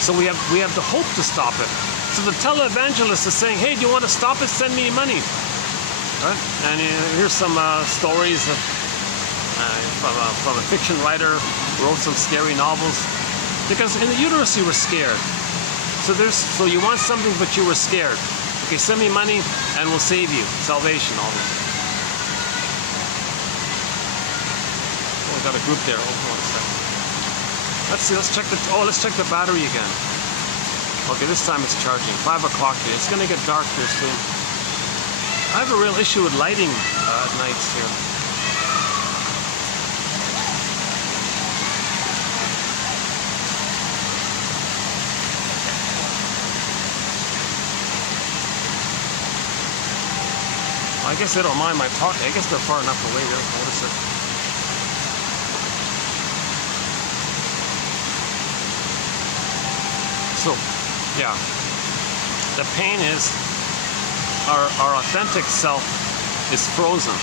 So we have the hope to stop it. So the televangelist is saying, hey, do you want to stop it? Send me money. Right? And here's some stories from a fiction writer who wrote some scary novels. Because in the uterus you were scared. So you want something, but you were scared. Okay, send me money and we'll save you. Salvation, all this. Oh, we got a group there. Oh, hold on a second. Let's see. Let's check the battery again. Okay, this time it's charging. 5 o'clock here. It's gonna get dark here soon. I have a real issue with lighting at nights here. I guess they don't mind my talking. I guess they're far enough away they don't notice it. So, yeah. The pain is our authentic self is frozen,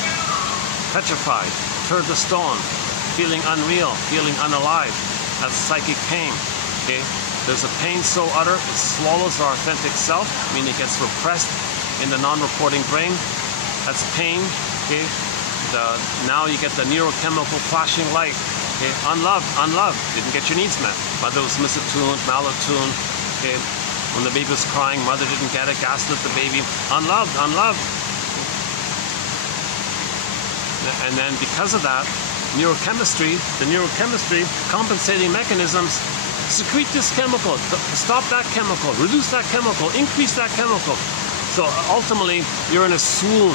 petrified, turned to stone, feeling unreal, feeling unalive. That's psychic pain. Okay? There's a pain so utter it swallows our authentic self, meaning it gets repressed in the non-reporting brain. That's pain. Okay? Now you get the neurochemical flashing light. Okay? Unloved, didn't get your needs met. Mother was misattuned, malattuned. Okay? When the baby was crying, mother didn't get it, gaslit the baby. Unloved. And then because of that, the neurochemistry, compensating mechanisms, secrete this chemical, stop that chemical, reduce that chemical, increase that chemical. So ultimately, you're in a swoon.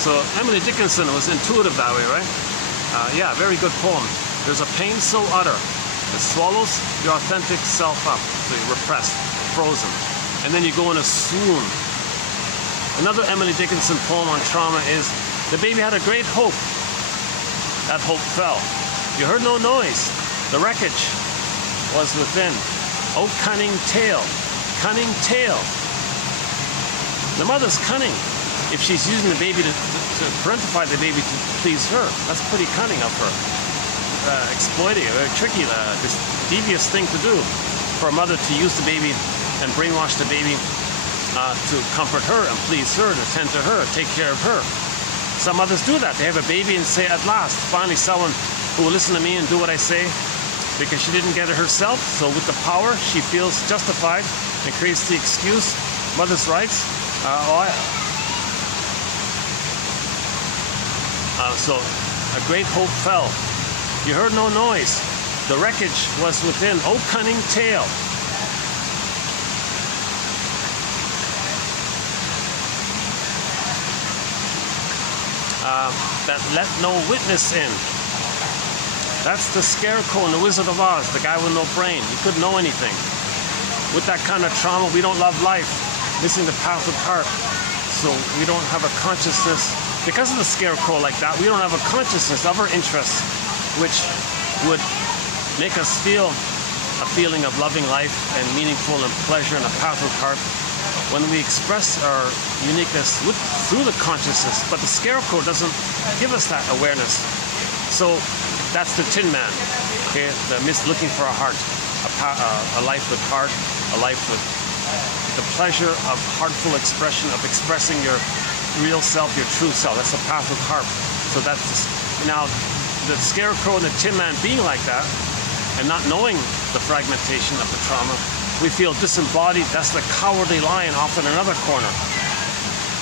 So Emily Dickinson was intuitive that way, right? Yeah, very good poem. There's a pain so utter, it swallows your authentic self up. So you're repressed, frozen. And then you go in a swoon. Another Emily Dickinson poem on trauma is, the baby had a great hope. That hope fell. You heard no noise. The wreckage was within. Oh, cunning tale. Cunning tale. The mother's cunning. If she's using the baby to parentify the baby to please her, that's pretty cunning of her. Exploiting, very tricky, this devious thing to do for a mother to use the baby and brainwash the baby to comfort her and please her, to tend to her, take care of her. Some mothers do that. They have a baby and say, at last, finally someone who will listen to me and do what I say, because she didn't get it herself. So with the power, she feels justified and creates the excuse, mother's rights. So a great hope fell. You heard no noise. The wreckage was within. Oh, cunning tale. That let no witness in. That's the scarecrow in the Wizard of Oz, the guy with no brain. He couldn't know anything. With that kind of trauma, we don't love life. Missing the path of heart. So we don't have a consciousness. Because of the scarecrow like that, we don't have a consciousness of our interests, which would make us feel a feeling of loving life and meaningful and pleasure and a path of heart when we express our uniqueness through the consciousness. But the scarecrow doesn't give us that awareness. So that's the Tin Man, okay? The looking for a heart, a life with heart, a life with the pleasure of heartful expression, of expressing your real self, your true self. That's the path of heart. So that's now the scarecrow and the Tin Man being like that and not knowing the fragmentation of the trauma, we feel disembodied. That's the cowardly lion off in another corner.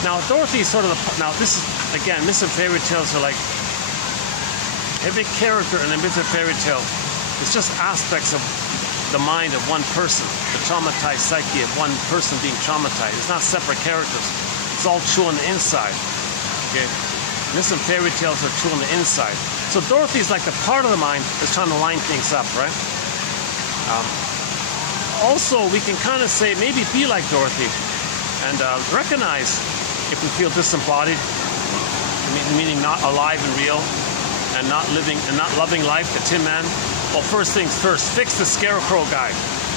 Now Dorothy's sort of now this is again, myths and fairy tales are like every character in a myth or fairy tale is just aspects of the mind of one person, the traumatized psyche of one person being traumatized. It's not separate characters. It's all true on the inside. Okay? Myths and fairy tales are true on the inside. So Dorothy's like the part of the mind that's trying to line things up, right? Also, we can kind of say, maybe be like Dorothy and recognize if we feel disembodied, meaning not alive and real, and not living and not loving life, the Tin Man. Well, first things first, fix the scarecrow guy.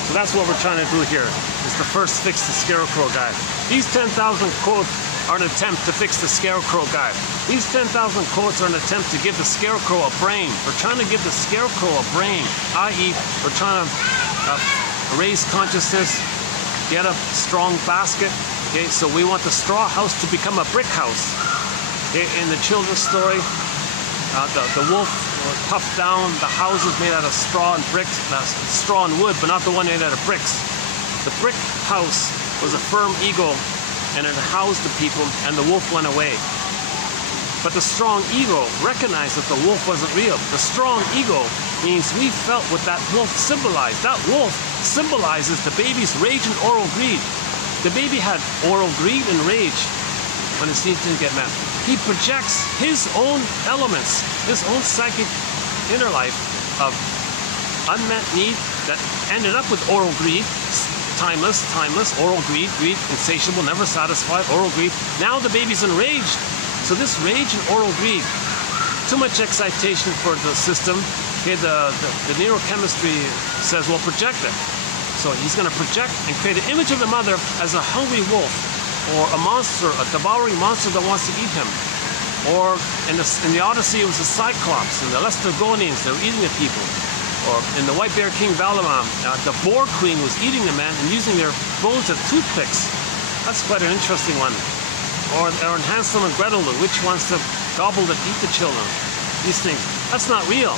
So that's what we're trying to do here, is to first fix the scarecrow guy. These 10,000 quotes are an attempt to fix the scarecrow guy. These 10,000 quotes are an attempt to give the scarecrow a brain. We're trying to give the scarecrow a brain, i.e. we're trying to raise consciousness, get a strong basket. Okay, so we want the straw house to become a brick house. Okay, in the children's story, the wolf puffed down the houses made out of straw and bricks, straw and wood, but not the one made out of bricks. The brick house was a firm ego, and it housed the people, and the wolf went away. But the strong ego recognized that the wolf wasn't real. The strong ego means we felt what that wolf symbolized. That wolf symbolizes the baby's rage and oral greed. The baby had oral greed and rage. when his needs didn't get met. He projects his own elements, his own psychic inner life of unmet need that ended up with oral greed, timeless, oral greed, insatiable, never satisfied, oral greed. Now the baby's enraged. So this rage and oral greed, too much excitation for the system. Okay, the neurochemistry says, well, project it. So he's going to project and create an image of the mother as a hungry wolf, or a monster, a devouring monster that wants to eat him. Or in the Odyssey, it was the Cyclops and the Laestrygonians, they were eating the people. Or in the White Bear King Valamam, the Boar Queen was eating the men and using their bones as toothpicks. That's quite an interesting one. Or in Hansel and Gretel, the witch wants to gobble and eat the children. These things. That's not real.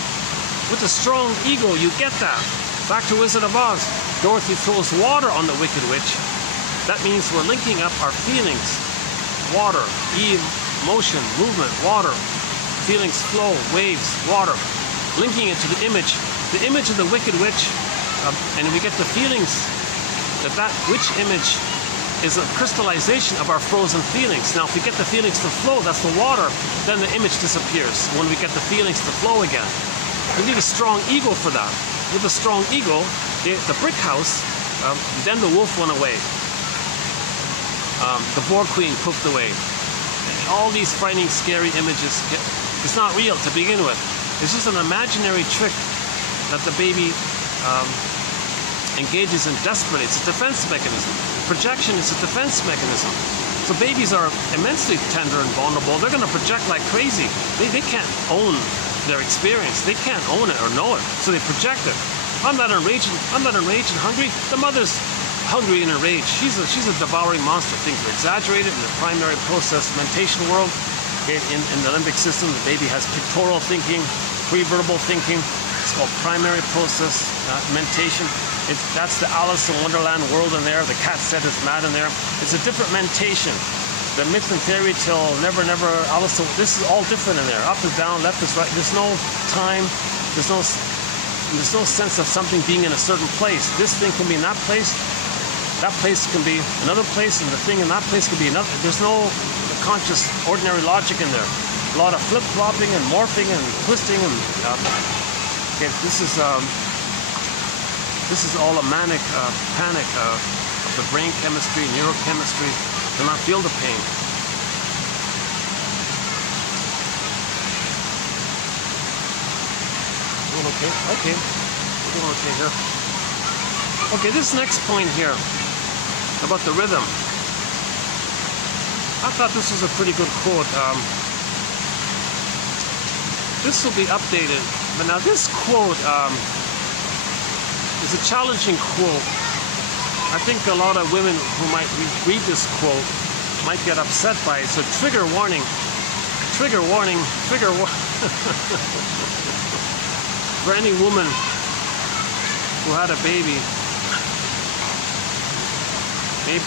With a strong ego, you get that. Back to Wizard of Oz. Dorothy throws water on the Wicked Witch. That means we're linking up our feelings. Water, motion, movement, water. Feelings flow, waves, water. Linking it to the image of the Wicked Witch. And we get the feelings that witch image is a crystallization of our frozen feelings. Now, if we get the feelings to flow, that's the water, then the image disappears. When we get the feelings to flow again. We need a strong ego for that. With a strong ego, the brick house, then the wolf went away. The Boar Queen cooked away. And all these frightening, scary images, it's not real to begin with. It's just an imaginary trick that the baby engages in desperately. It's a defense mechanism. Projection is a defense mechanism. So babies are immensely tender and vulnerable. They're going to project like crazy. They can't own their experience. They can't own it or know it. So they project it. I'm not enraged and hungry. The mother's hungry and enraged. She's a devouring monster. Things are exaggerated in the primary process mentation world. In the limbic system, the baby has pictorial thinking, pre-verbal thinking. It's called primary process mentation. That's the Alice in Wonderland world in there. The cat said it's mad in there. It's a different mentation. The myth and fairy tale, never, Alice. This is all different in there. Up is down, left is right. There's no time. There's no sense of something being in a certain place. This thing can be in that place. That place can be another place, and the thing in that place can be another. There's no conscious, ordinary logic in there. A lot of flip-flopping and morphing and twisting and. Okay, this is all a manic panic of the brain chemistry, neurochemistry, to not feel the pain. Doing okay? Okay. We're doing okay here. Okay, this next point here about the rhythm. I thought this was a pretty good quote. This will be updated. But now this quote is a challenging quote. I think a lot of women who might read this quote might get upset by it. So trigger warning. Trigger warning. For any woman who had a baby.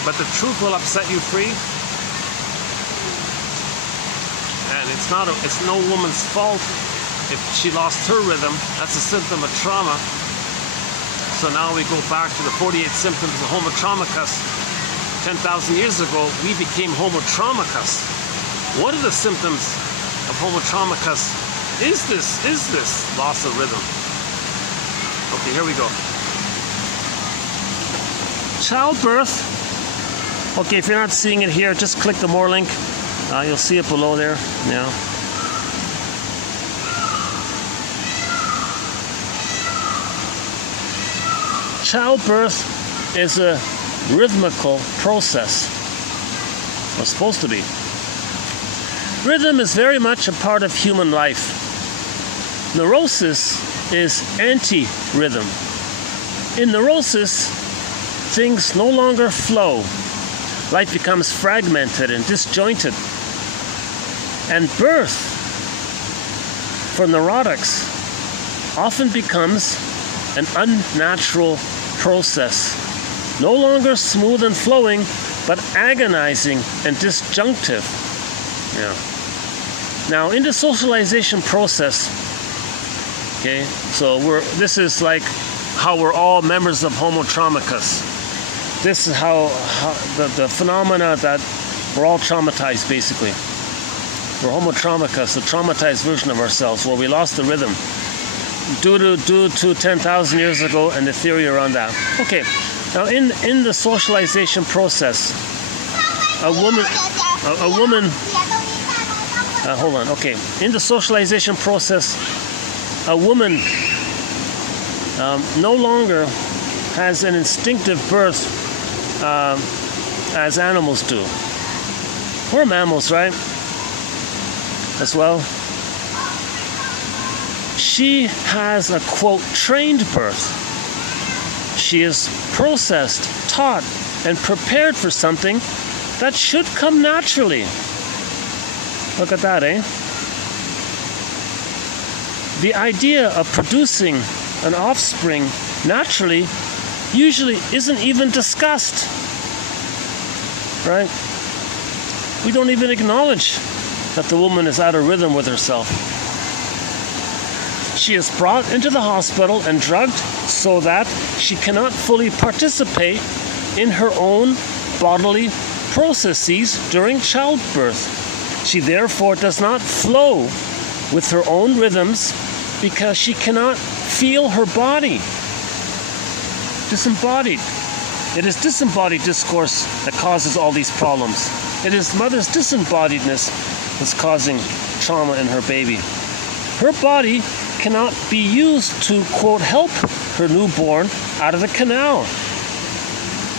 But the truth will upset you free. And it's no woman's fault if she lost her rhythm. That's a symptom of trauma. So now we go back to the 48 symptoms of Homo traumacus. 10,000 years ago, we became Homo traumacus. What are the symptoms of Homo traumacus? Is this loss of rhythm? Okay, here we go. Childbirth. Okay, if you're not seeing it here, just click the more link. You'll see it below there. Yeah. Childbirth is a rhythmical process. Or supposed to be. Rhythm is very much a part of human life. Neurosis is anti-rhythm. In neurosis, things no longer flow. Life becomes fragmented and disjointed. And birth, for neurotics, often becomes an unnatural process. No longer smooth and flowing, but agonizing and disjunctive. Yeah. Now, in the socialization process, okay, so this is like how we're all members of Homo traumacus. This is how the phenomena that We're all traumatized, basically. We're homotraumicus, a traumatized version of ourselves, where we lost the rhythm due to 10,000 years ago, and the theory around that. Okay, now in the socialization process, a woman. Hold on. Okay, in the socialization process, a woman no longer has an instinctive birth as animals do. We're mammals, right? As well. She has a, quote, trained birth. She is processed, taught, and prepared for something that should come naturally. Look at that, eh? The idea of producing an offspring naturally usually isn't even discussed, right? We don't even acknowledge that the woman is out of rhythm with herself. She is brought into the hospital and drugged so that she cannot fully participate in her own bodily processes during childbirth. She therefore does not flow with her own rhythms because she cannot feel her body. Disembodied. It is disembodied discourse that causes all these problems. It is mother's disembodiedness that's causing trauma in her baby. Her body cannot be used to, quote, help her newborn out of the canal.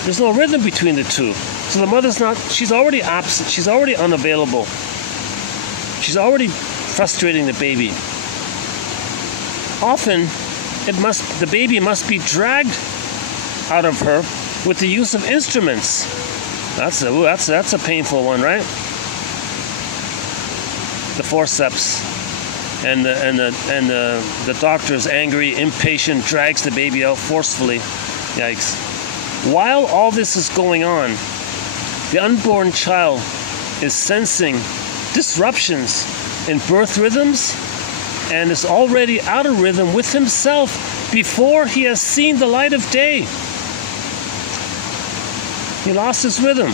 There's no rhythm between the two. So the mother's not, she's already absent, she's already unavailable. She's already frustrating the baby. Often, the baby must be dragged out of her with the use of instruments. That's a painful one, right? The forceps, and the doctor's angry, impatient, drags the baby out forcefully. Yikes! While all this is going on, the unborn child is sensing disruptions in birth rhythms and is already out of rhythm with himself before he has seen the light of day. He lost his rhythm.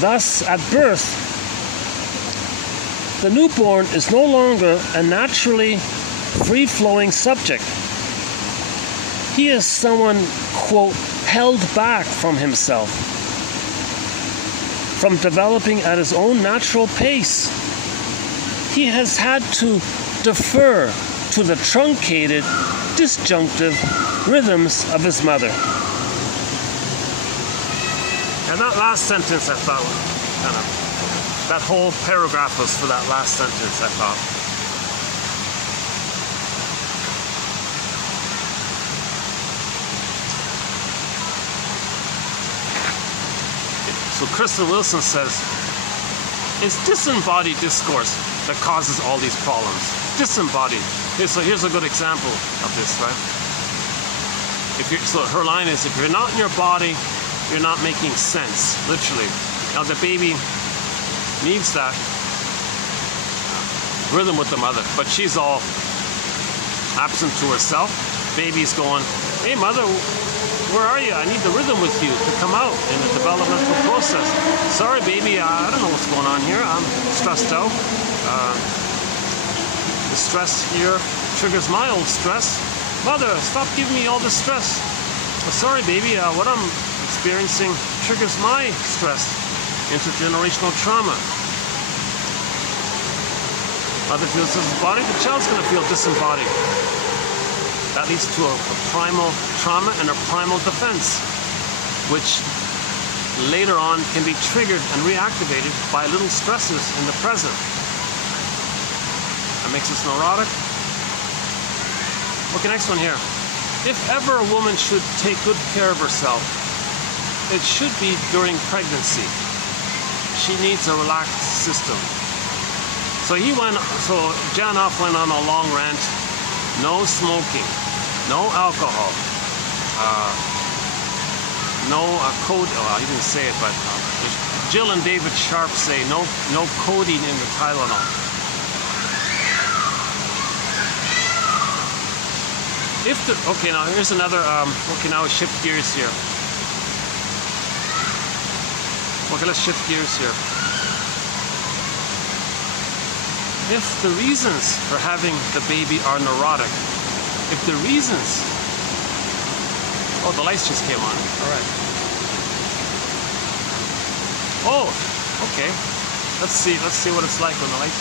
Thus, at birth, the newborn is no longer a naturally free-flowing subject. He is someone, quote, held back from himself, from developing at his own natural pace. He has had to defer to the truncated, disjunctive rhythms of his mother. And that last sentence, I thought, that whole paragraph was for that last sentence, I thought. So Kristen Wilson says, it's disembodied discourse that causes all these problems. Disembodied. Okay, so here's a good example of this, right? So her line is, if you're not in your body, you're not making sense, literally. Now the baby needs that rhythm with the mother, but she's all absent to herself. Baby's going, hey mother, where are you? I need the rhythm with you to come out in the developmental process. Sorry baby, I don't know what's going on here. I'm stressed out. The stress here triggers my old stress. Mother, stop giving me all this stress. Sorry baby, what I'm experiencing triggers my stress. Intergenerational trauma. Mother feels disembodied, the child's going to feel disembodied. That leads to a primal trauma and a primal defense, which later on can be triggered and reactivated by little stresses in the present. That makes us neurotic. Okay, next one here. If ever a woman should take good care of herself, it should be during pregnancy. She needs a relaxed system. So Janoff went on a long rant. No smoking, no alcohol, no code. Oh, he didn't say it, but Jill and David Sharp say no codeine in the Tylenol. Okay, now here's another. Okay, now we shift gears here. Okay, let's shift gears here. If the reasons for having the baby are neurotic, if the reasons... Oh, the lights just came on. All right. Oh, okay. Let's see what it's like when the lights...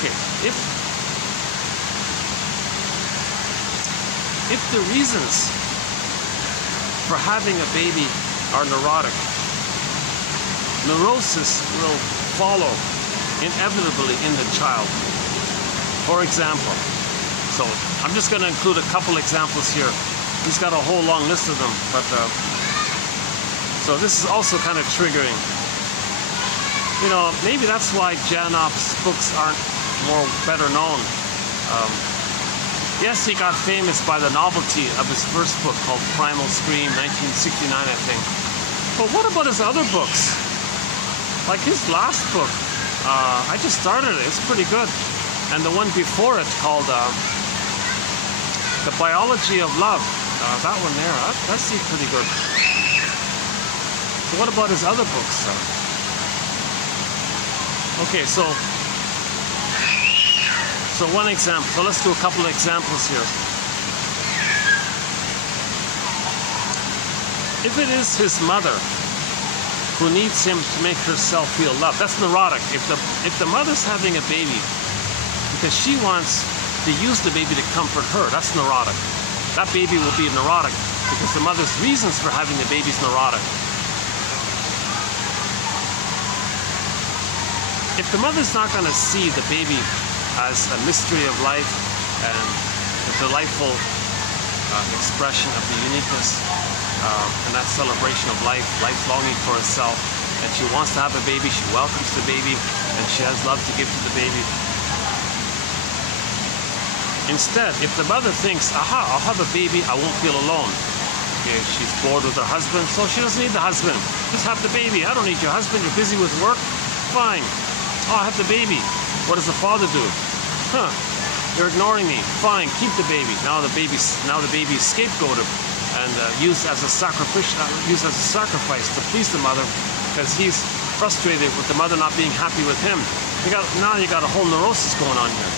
Okay, if the reasons for having a baby are neurotic, neurosis will follow inevitably in the child. For example, so I'm just going to include a couple examples here. He's got a whole long list of them, but so this is also kind of triggering. You know, maybe that's why Janoff's books aren't better known. Yes, he got famous by the novelty of his first book called Primal, 1969, I think. But what about his other books? Like his last book, I just started it. It's pretty good. And the one before it called The Biology of Love. That one there, that seems pretty good. So what about his other books? Okay, so one example. So let's do a couple of examples here. If it is his mother who needs him to make herself feel loved, that's neurotic. If the mother's having a baby because she wants to use the baby to comfort her, that's neurotic. That baby will be neurotic because the mother's reasons for having the baby is neurotic. If the mother's not going to see the baby as a mystery of life and a delightful expression of the uniqueness and that celebration of life, life's longing for herself, and she wants to have a baby, she welcomes the baby, and she has love to give to the baby. Instead, if the mother thinks, aha, I'll have a baby, I won't feel alone. Okay, she's bored with her husband, so she doesn't need the husband. Just have the baby. I don't need your husband, you're busy with work. Fine. Oh, I have the baby. What does the father do? Huh, you're ignoring me. Fine, keep the baby. Now the baby's scapegoated and used as a sacrifice to please the mother because he's frustrated with the mother not being happy with him. Now you got a whole neurosis going on here.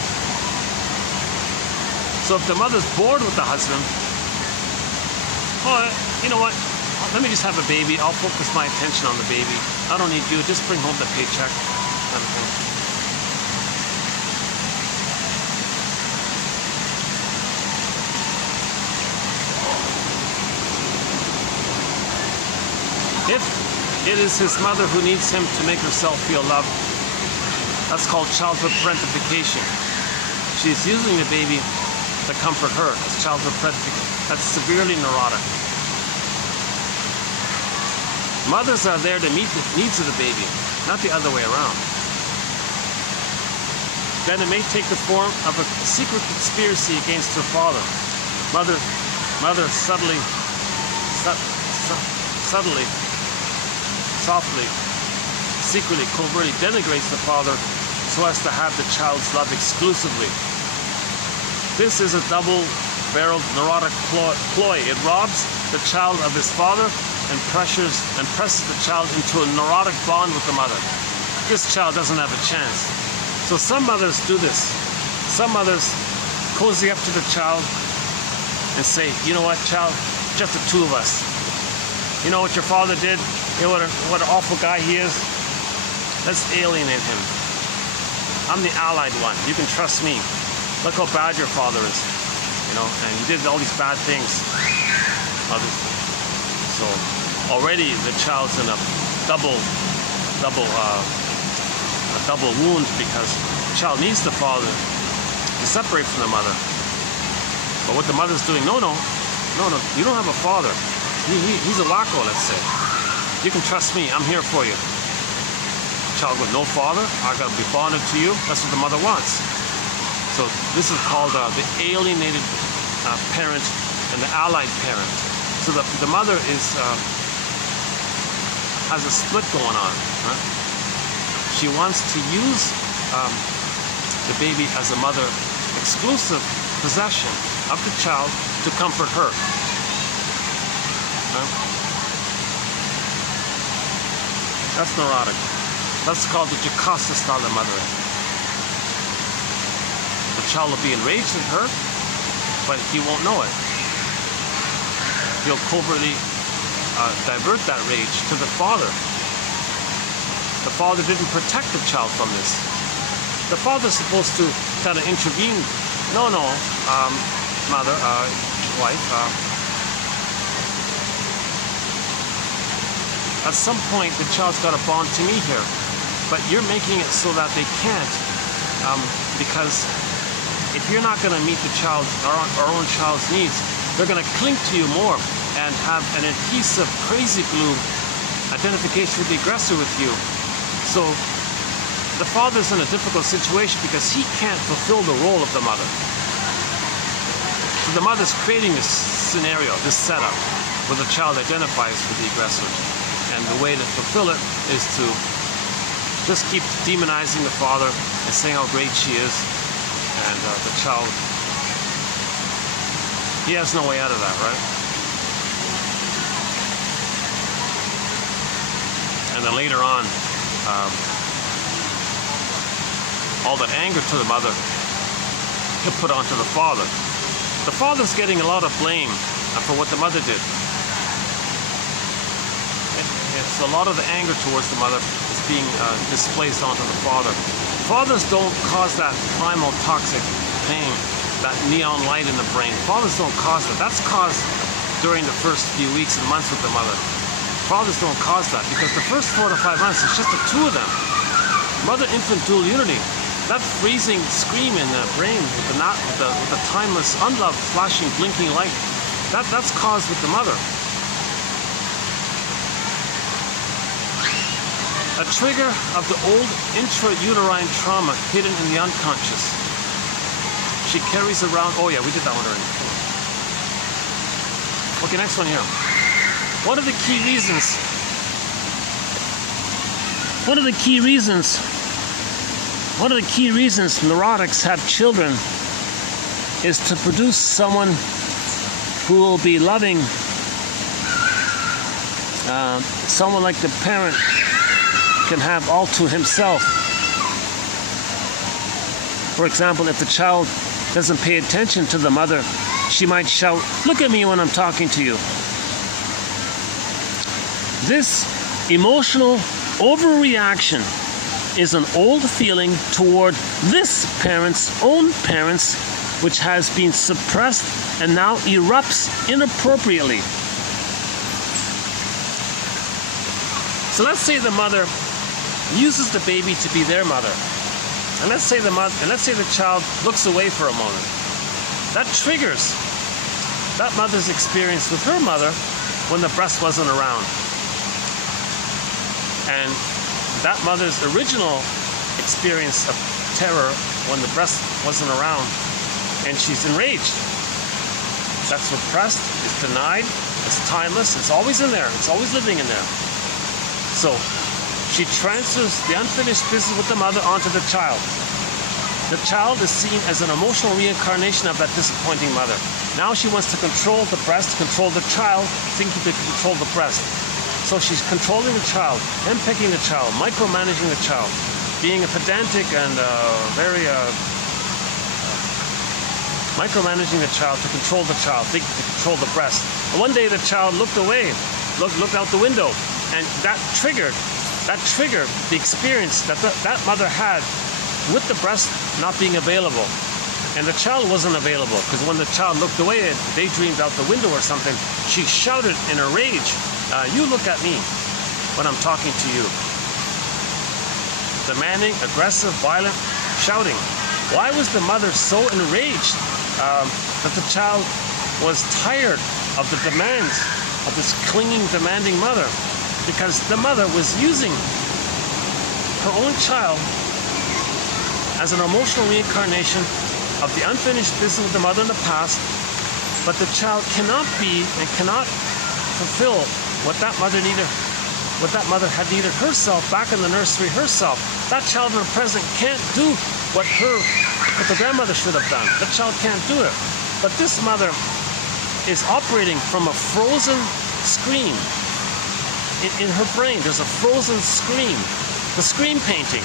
So if the mother's bored with the husband, oh, you know what? Let me just have a baby. I'll focus my attention on the baby. I don't need you. Just bring home the paycheck. Kind of thing. If it is his mother who needs him to make herself feel loved, that's called childhood parentification. She's using the baby to comfort her. That's childhood parentification. That's severely neurotic. Mothers are there to meet the needs of the baby, not the other way around. Then it may take the form of a secret conspiracy against her father. Mother softly, secretly, covertly denigrates the father so as to have the child's love exclusively. This is a double-barreled neurotic ploy. It robs the child of his father and presses the child into a neurotic bond with the mother. This child doesn't have a chance. So some mothers do this. Some mothers cozy up to the child and say, you know what, child, just the two of us. You know what your father did? You know what an awful guy he is? Let's alienate him. I'm the allied one. You can trust me. Look how bad your father is. You know, and he did all these bad things. So already the child's in a double wound because the child needs the father to separate from the mother. But what the mother's doing, no, you don't have a father. He's a wacko, let's say. You can trust me, I'm here for you. Child with no father, I gotta be bonded to you. That's what the mother wants. So this is called the alienated parent and the allied parent. So the mother has a split going on. Right? She wants to use the baby as a mother exclusive possession of the child to comfort her. Right? That's neurotic. That's called the Jocasta style of mothering. The child will be enraged at her, but he won't know it. He'll covertly divert that rage to the father. The father didn't protect the child from this. The father's supposed to kind of intervene. No, mother, wife. At some point, the child's got to bond to me here. But you're making it so that they can't. Because if you're not going to meet the child's, our own child's needs, they're going to cling to you more and have an adhesive, crazy glue identification with the aggressor with you. So the father's in a difficult situation because he can't fulfill the role of the mother. So the mother's creating this scenario, this setup, where the child identifies with the aggressor. And the way to fulfill it is to just keep demonizing the father and saying how great she is. And the child, he has no way out of that, right? And then later on, all that anger to the mother, he'll put onto the father. The father's getting a lot of blame for what the mother did. It's a lot of the anger towards the mother is being displaced onto the father. Fathers don't cause that primal toxic pain, that neon light in the brain. Fathers don't cause that. That's caused during the first few weeks and months with the mother. Fathers don't cause that because the first 4 to 5 months, it's just the two of them. Mother-infant dual unity. That freezing scream in the brain with the timeless, unloved, flashing, blinking light, that's caused with the mother. A trigger of the old intrauterine trauma hidden in the unconscious. She carries around, oh yeah, we did that one already. Okay, next one here. One of the key reasons neurotics have children is to produce someone who will be loving, someone like the parent can have all to himself. For example, if the child doesn't pay attention to the mother, she might shout, "Look at me when I'm talking to you." This emotional overreaction is an old feeling toward this parent's own parents, which has been suppressed and now erupts inappropriately. So let's say the mother uses the baby to be their mother, and let's say the child looks away for a moment. That triggers that mother's experience with her mother when the breast wasn't around, and that mother's original experience of terror when the breast wasn't around, and she's enraged. That's repressed, it's denied, it's timeless, it's always in there, it's always living in there. So she transfers the unfinished business with the mother onto the child. The child is seen as an emotional reincarnation of that disappointing mother. Now she wants to control the breast, control the child, thinking to control the breast. So she's controlling the child, handpicking the child, micromanaging the child, being a pedantic and micromanaging the child to control the child, thinking to control the breast. And one day the child looked away, looked out the window, and that triggered the experience that that mother had with the breast not being available. And the child wasn't available because when the child looked away and daydreamed out the window or something, she shouted in a rage, "You look at me when I'm talking to you." Demanding, aggressive, violent, shouting. Why was the mother so enraged that the child was tired of the demands of this clinging, demanding mother? Because the mother was using her own child as an emotional reincarnation of the unfinished business of the mother in the past, but the child cannot be and cannot fulfill what that mother had needed herself back in the nursery herself. That child in the present can't do what the grandmother should have done. The child can't do it. But this mother is operating from a frozen scream. In her brain, there's a frozen scream. The scream painting.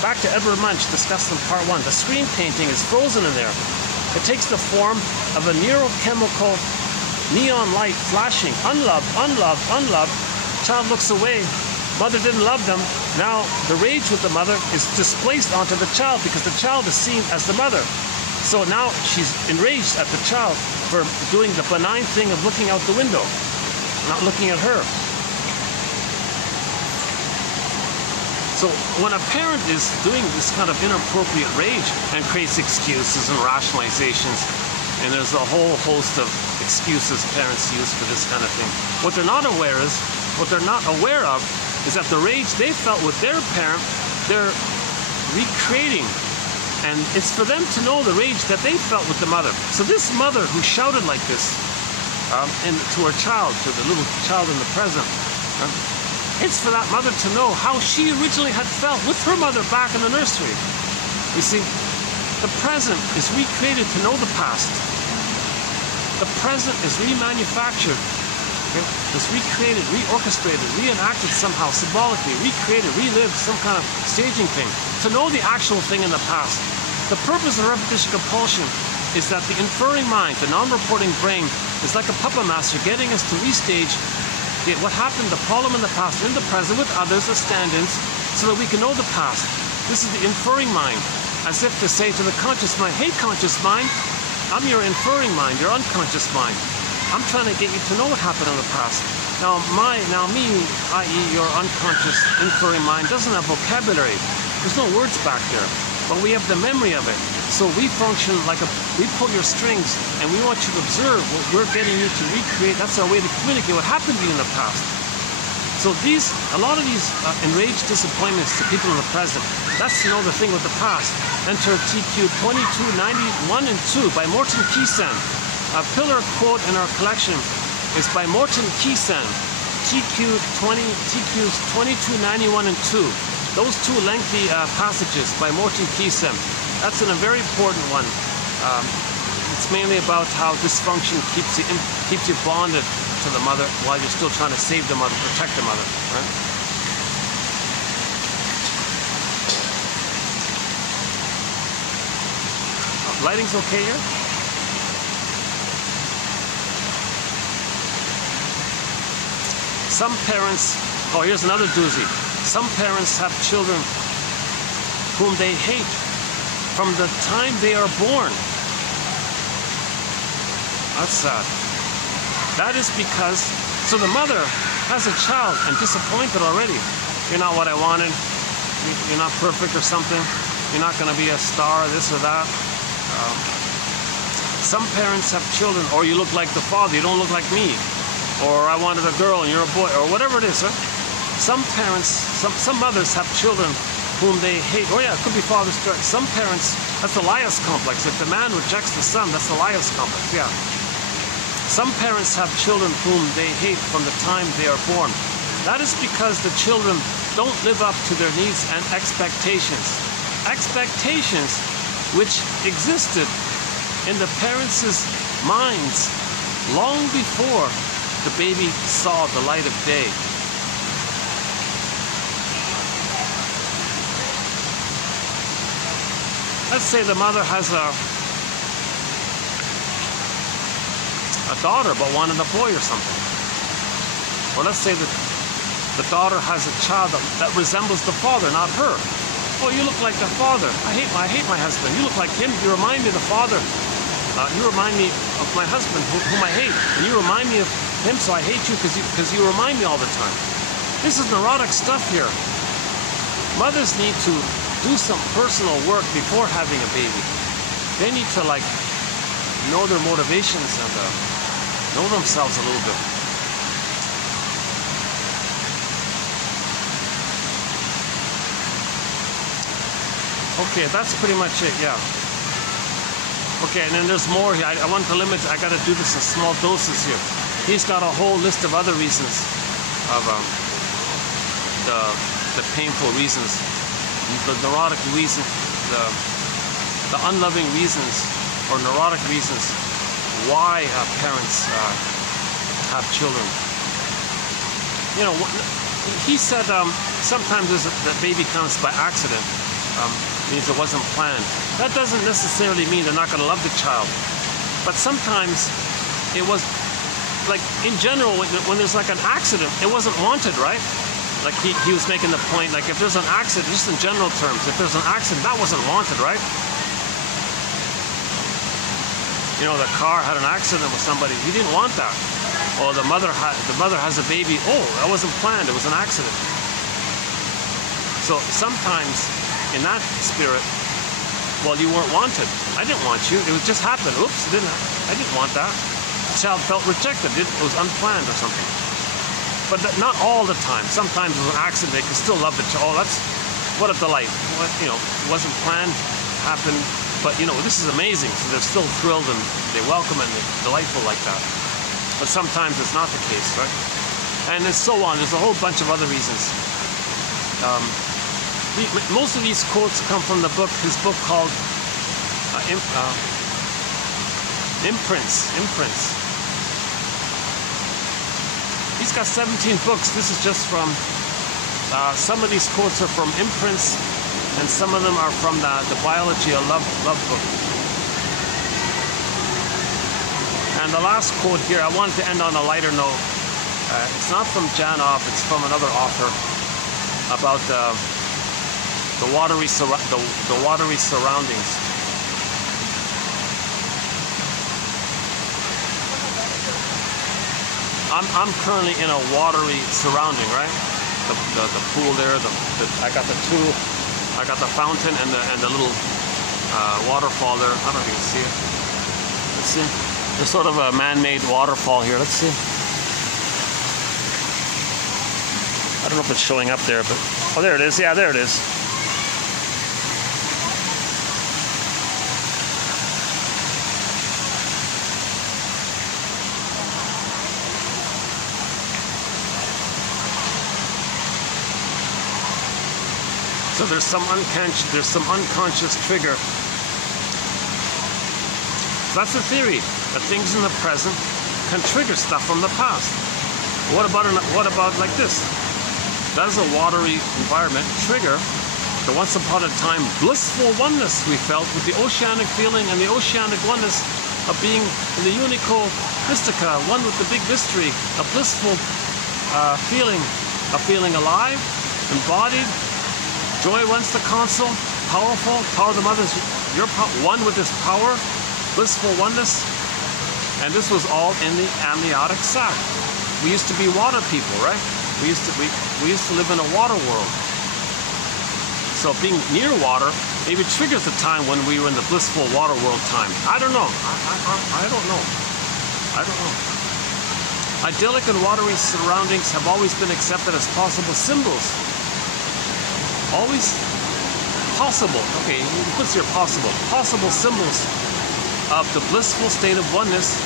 Back to Edward Munch, discussed in part 1. The scream painting is frozen in there. It takes the form of a neurochemical neon light flashing. Unloved, unloved, unloved. Child looks away. Mother didn't love them. Now the rage with the mother is displaced onto the child because the child is seen as the mother. So now she's enraged at the child for doing the benign thing of looking out the window, not looking at her. So when a parent is doing this kind of inappropriate rage and creates excuses and rationalizations, and there's a whole host of excuses parents use for this kind of thing. What they're not aware of is that the rage they felt with their parent, they're recreating. And it's for them to know the rage that they felt with the mother. So this mother who shouted like this to her child, to the little child in the present, it's for that mother to know how she originally had felt with her mother back in the nursery. You see, the present is recreated to know the past. The present is remanufactured. It's recreated, reorchestrated, reenacted somehow, symbolically, recreated, relived, some kind of staging thing, to know the actual thing in the past. The purpose of repetition compulsion is that the inferring mind, the non-reporting brain, is like a puppet master getting us to restage what happened, the problem in the past, in the present, with others as stand-ins, so that we can know the past. This is the inferring mind, as if to say to the conscious mind, hey conscious mind, I'm your inferring mind, your unconscious mind. I'm trying to get you to know what happened in the past. Now me, i.e. your unconscious inferring mind, doesn't have vocabulary. There's no words back there, but we have the memory of it. So we function like we pull your strings, and we want you to observe what we're getting you to recreate. That's our way to communicate what happened to you in the past. So a lot of these enraged disappointments to people in the present, that's to know the thing with the past. Enter TQ 2291 and 2 by Morton Keysan. A pillar quote in our collection is by Morton Keysan, TQs 2291 and 2. Those two lengthy passages by Morton Keysan. That's a very important one. It's mainly about how dysfunction keeps you bonded to the mother while you're still trying to save the mother, protect the mother. Right? Lighting's okay here? Some parents, here's another doozy. Some parents have children whom they hate from the time they are born. That's sad. That is because, so the mother has a child and disappointed already. You're not what I wanted. You're not perfect or something. You're not going to be a star, this or that. Some parents have children, or you look like the father, you don't look like me. Or I wanted a girl and you're a boy, or whatever it is. Some parents, some mothers have children whom they hate. Oh yeah, it could be father's choice. Some parents, that's the Elias complex. If the man rejects the son, that's the Elias complex, yeah. Some parents have children whom they hate from the time they are born. That is because the children don't live up to their needs and expectations. Expectations which existed in the parents' minds long before the baby saw the light of day. Let's say the mother has a daughter but wanted a boy or something. Or let's say that the daughter has a child that resembles the father, not her. Oh, you look like the father. I hate my husband. You look like him. You remind me of the father. You remind me of my husband, whom I hate. And you remind me of him, so I hate you because you remind me all the time. This is neurotic stuff here. Mothers need to do some personal work before having a baby. They need to know their motivations and know themselves a little bit. Okay, that's pretty much it, yeah. Okay, and then there's more here. I want to limit, I gotta do this in small doses here. He's got a whole list of other reasons of the painful reasons, the neurotic reasons, the unloving reasons or neurotic reasons why parents have children. You know, he said sometimes the baby comes by accident, means it wasn't planned. That doesn't necessarily mean they're not going to love the child. But sometimes it was, like in general, when there's like an accident, it wasn't wanted, right? Like he was making the point, like if there's an accident, just in general terms, if there's an accident, that wasn't wanted, right? You know, the car had an accident with somebody, he didn't want that. Or the mother has a baby, oh, that wasn't planned, it was an accident. So sometimes in that spirit, well, you weren't wanted. I didn't want you, it just happened. Oops, I didn't want that. The child felt rejected, it was unplanned or something. But not all the time. Sometimes it was an accident, they could still love the child. Oh, that's, what a delight. You know, it wasn't planned, happened, but you know, this is amazing. So they're still thrilled and they welcome it and they're delightful like that. But sometimes it's not the case, right? And so on. There's a whole bunch of other reasons. Most of these quotes come from his book called Imprints. He's got 17 books. This is just from, some of these quotes are from Imprints, and some of them are from the Biology of Love book. And the last quote here, I wanted to end on a lighter note. It's not from Janov, it's from another author about the watery surroundings. I'm currently in a watery surrounding, right? The pool there. I got the two. I got the fountain and the little waterfall there. I don't know if you can see it. Let's see. There's sort of a man-made waterfall here. Let's see. I don't know if it's showing up there, but oh, there it is. Yeah, there it is. So there's some unconscious trigger. That's the theory, that things in the present can trigger stuff from the past. What about like this? Does a watery environment trigger the once upon a time blissful oneness we felt with the oceanic feeling and the oceanic oneness of being in the unico mystica, one with the big mystery, a blissful feeling, a feeling alive, embodied, joy once the console, powerful, power of the mothers, you're one with this power, blissful oneness. And this was all in the amniotic sac. We used to be water people, right? We used to live in a water world. So being near water maybe triggers the time when we were in the blissful water world time. I don't know. I don't know. I don't know. Idyllic and watery surroundings have always been accepted as possible symbols. Always possible. Okay, he puts here possible. Possible symbols of the blissful state of oneness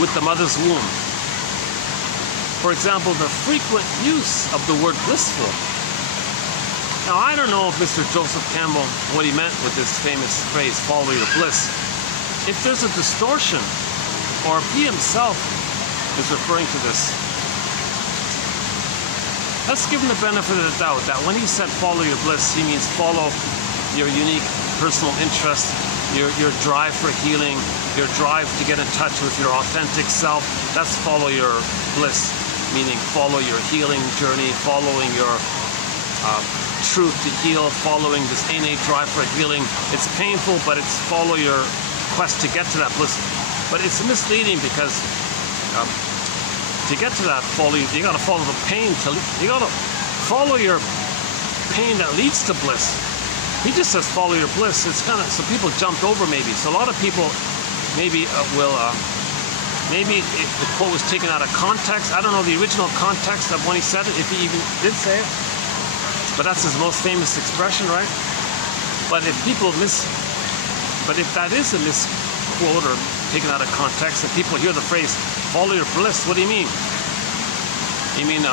with the mother's womb. For example, the frequent use of the word blissful. Now, I don't know if Mr. Joseph Campbell, what he meant with this famous phrase, follow your bliss. If there's a distortion, or if he himself is referring to this, let's give him the benefit of the doubt that when he said follow your bliss, he means follow your unique personal interest, your drive for healing, your drive to get in touch with your authentic self. That's follow your bliss, meaning follow your healing journey, following your truth to heal, following this innate drive for healing. It's painful, but it's follow your quest to get to that bliss. But it's misleading because to get to that you got to follow the pain. You got to follow your pain that leads to bliss. He just says follow your bliss. It's kind of, so people jumped over maybe. So a lot of people maybe maybe the quote was taken out of context. I don't know the original context of when he said it, if he even did say it. But that's his most famous expression, right? But if that is a misquote or taken out of context, and people hear the phrase follow your bliss, what do you mean? You mean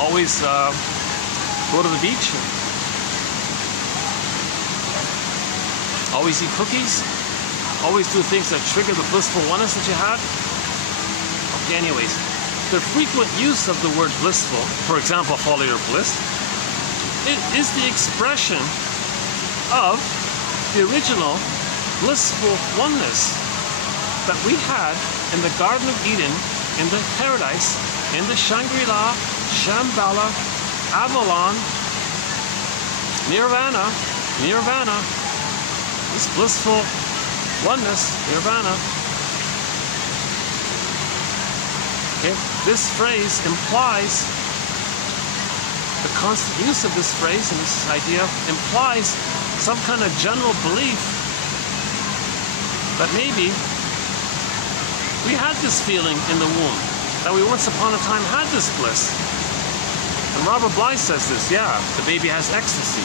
always go to the beach? Always eat cookies? always do things that trigger the blissful oneness that you had. Okay, anyways, the frequent use of the word blissful, for example, follow your bliss, it is the expression of the original blissful oneness that we had in the Garden of Eden, in the paradise, in the Shangri-La, Shambhala, Avalon, Nirvana, this blissful oneness, Nirvana. Okay? This phrase implies, the constant use of this phrase and this idea implies some kind of general belief that maybe we had this feeling in the womb, that we once upon a time had this bliss. And Robert Bly says this, yeah, the baby has ecstasy.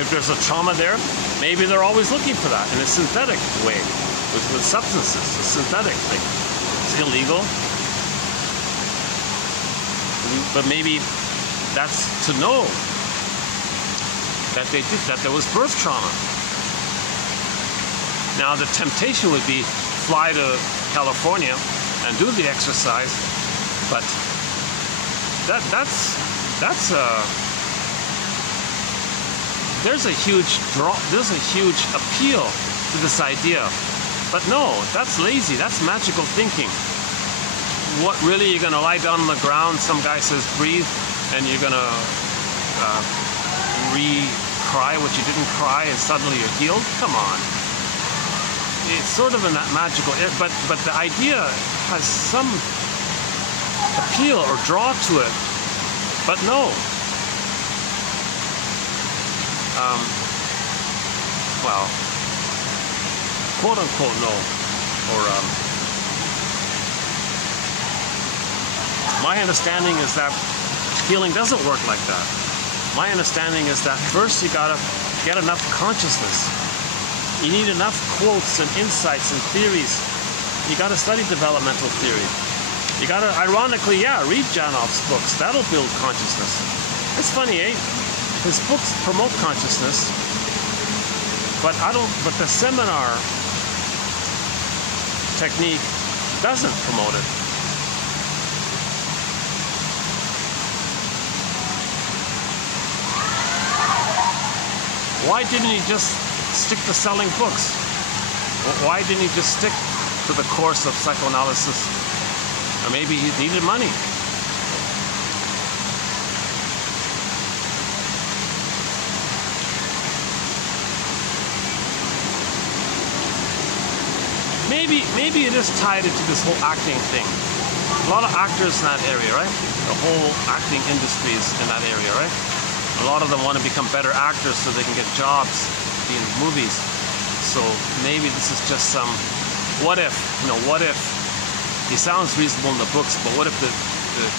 If there's a trauma there, maybe they're always looking for that in a synthetic way, with substances, it's synthetic, like it's illegal. But maybe that's to know that there was birth trauma. Now the temptation would be fly to California and do the exercise, but there's a huge appeal to this idea. But no, that's lazy, that's magical thinking. What really, you're gonna lie down on the ground, some guy says breathe, and you're gonna re-cry what you didn't cry and suddenly you're healed? Come on. It's sort of in that magical, but the idea has some appeal or draw to it, but no. Well, quote unquote no, or my understanding is that healing doesn't work like that. My understanding is that first you gotta get enough consciousness. You need enough quotes and insights and theories. You gotta study developmental theory. You gotta, ironically, yeah, read Janoff's books. That'll build consciousness. It's funny, eh? His books promote consciousness, but the seminar technique doesn't promote it. Why didn't he just stick to selling books? Why didn't he just stick to the course of psychoanalysis? Or maybe he needed money. Maybe it is tied into this whole acting thing. A lot of actors in that area, right? The whole acting industry is in that area, right? A lot of them want to become better actors so they can get jobs in movies. So maybe this is just some what if, what if he sounds reasonable in the books, but what if the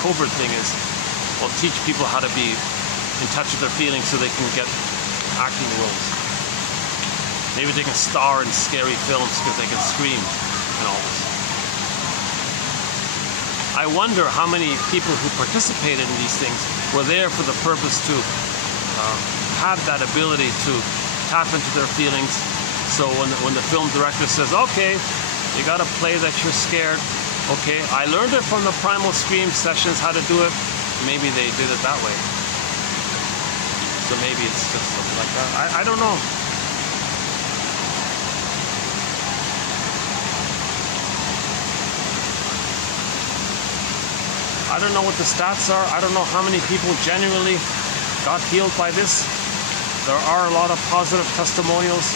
covert thing is, well, teach people how to be in touch with their feelings so they can get acting roles. Maybe they can star in scary films because they can scream and all this. I wonder how many people who participated in these things were there for the purpose to have that ability to tap into their feelings. So when the film director says, okay, you got to play that you're scared. Okay, I learned it from the Primal Scream sessions how to do it. Maybe they did it that way. So maybe it's just something like that. I don't know. I don't know what the stats are. I don't know how many people genuinely got healed by this. There are a lot of positive testimonials.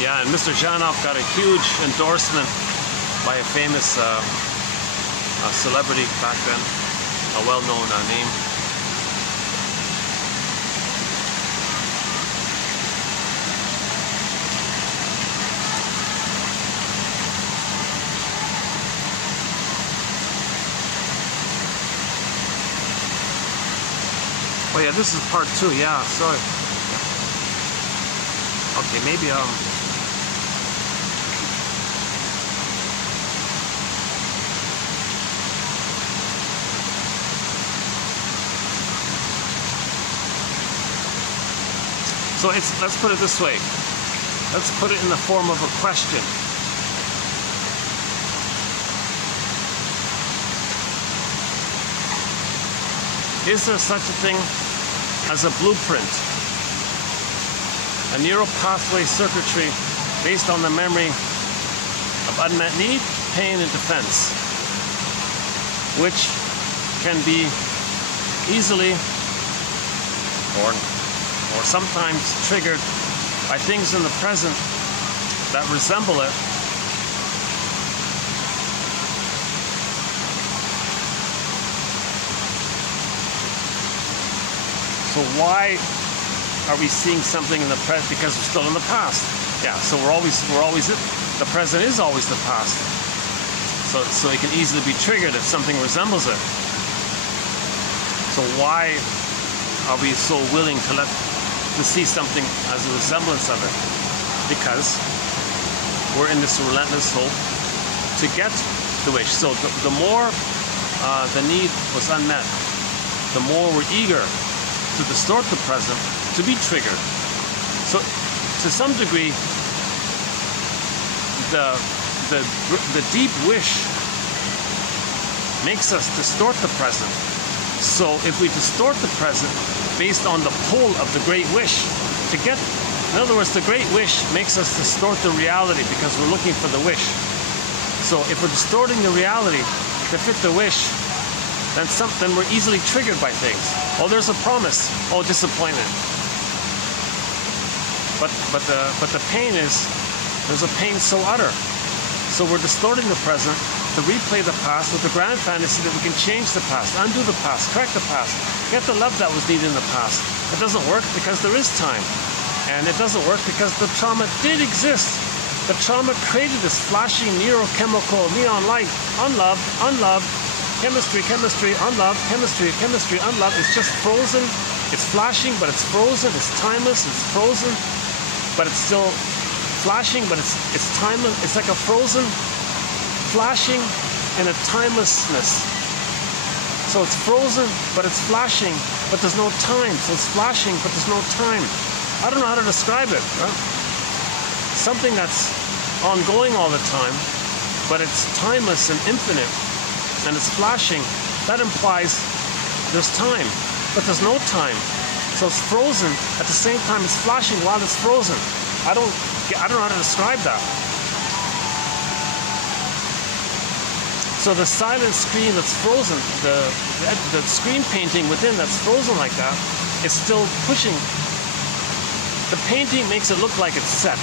Yeah, and Mr. Janoff got a huge endorsement by a famous celebrity back then, a well-known name. Oh yeah, this is part 2, yeah, sorry. Okay, maybe So let's put it this way. Let's put it in the form of a question. Is there such a thing as a blueprint? A neural pathway circuitry based on the memory of unmet need, pain, and defense, which can be easily or sometimes triggered by things in the present that resemble it. So why are we seeing something in the present? Because we're still in the past. Yeah, so we're always the present is always the past. So it can easily be triggered if something resembles it. So why are we so willing to see something as a resemblance of it? Because we're in this relentless hope to get the wish. So the more the need was unmet, the more we're eager to distort the present to be triggered. So to some degree, the deep wish makes us distort the present. So if we distort the present based on the pull of the great wish to get, in other words, the great wish makes us distort the reality because we're looking for the wish. So if we're distorting the reality to fit the wish, then we're easily triggered by things. Oh, there's a promise. Oh, disappointment. But the pain is, there's a pain so utter. So we're distorting the present to replay the past with the grand fantasy that we can change the past, undo the past, correct the past, get the love that was needed in the past. It doesn't work because there is time. And it doesn't work because the trauma did exist. The trauma created this flashing neurochemical neon light, unloved, chemistry, unloved, chemistry, unloved. It's just frozen. It's flashing, but it's frozen. It's timeless. It's frozen, but it's still flashing, but it's timeless. It's like a frozen flashing in a timelessness. So it's frozen, but it's flashing, but there's no time. So it's flashing, but there's no time. I don't know how to describe it. Right? Something that's ongoing all the time, but it's timeless and infinite, and it's flashing. That implies there's time, but there's no time. So it's frozen at the same time it's flashing while it's frozen. I don't know how to describe that. So the silent screen that's frozen, the screen painting within that's frozen like that, is still pushing. The painting makes it look like it's set,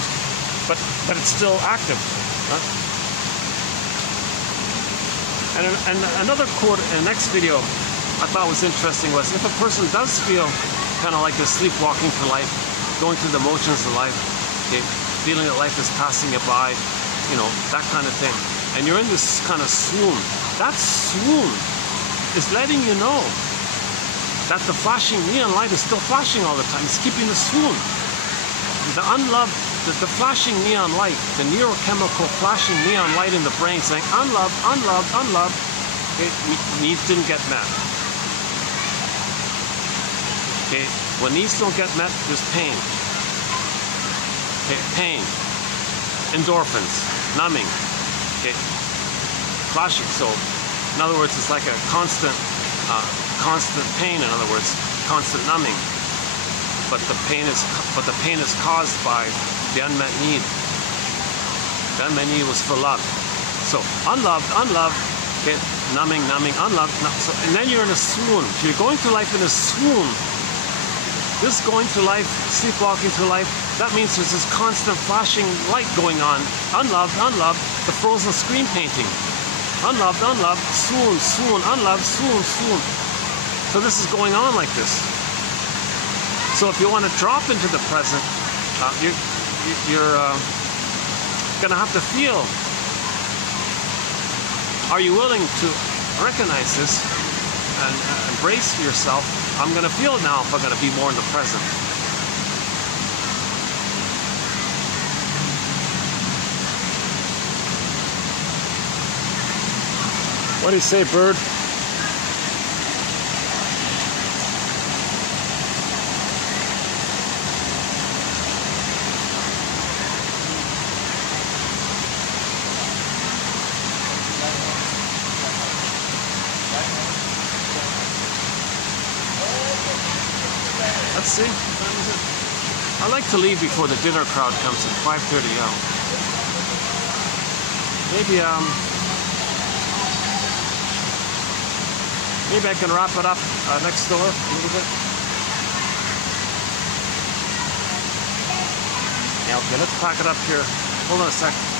but it's still active. Huh? And another quote in the next video I thought was interesting was, if a person does feel kind of like they're sleepwalking through life, going through the motions of life, okay, feeling that life is passing you by, you know, that kind of thing, and you're in this kind of swoon, that swoon is letting you know that the flashing neon light is still flashing all the time. It's keeping the swoon. The unloved, the flashing neon light, the neurochemical flashing neon light in the brain saying, unloved, unloved, unloved, needs didn't get met. Okay, when needs don't get met, there's pain. Okay, pain, endorphins, numbing, okay, flashing. So, in other words, it's like a constant pain. In other words, constant numbing. But the pain is caused by the unmet need. The unmet need was for love. So unloved, okay, numbing, unloved. So, and then you're in a swoon. So you're going through life in a swoon. This going through life, sleepwalking through life, that means there's this constant flashing light going on. Unloved, the frozen screen painting. Unloved, swoon, unloved, swoon. So this is going on like this. So if you want to drop into the present, you're going to have to feel. Are you willing to recognize this and embrace yourself? I'm going to feel it now if I'm going to be more in the present. What do you say, bird? let's see. What time is it? I like to leave before the dinner crowd comes in. 5:30 out. Maybe I can wrap it up next door a little bit. Yeah, okay, let's pack it up here. Hold on a sec.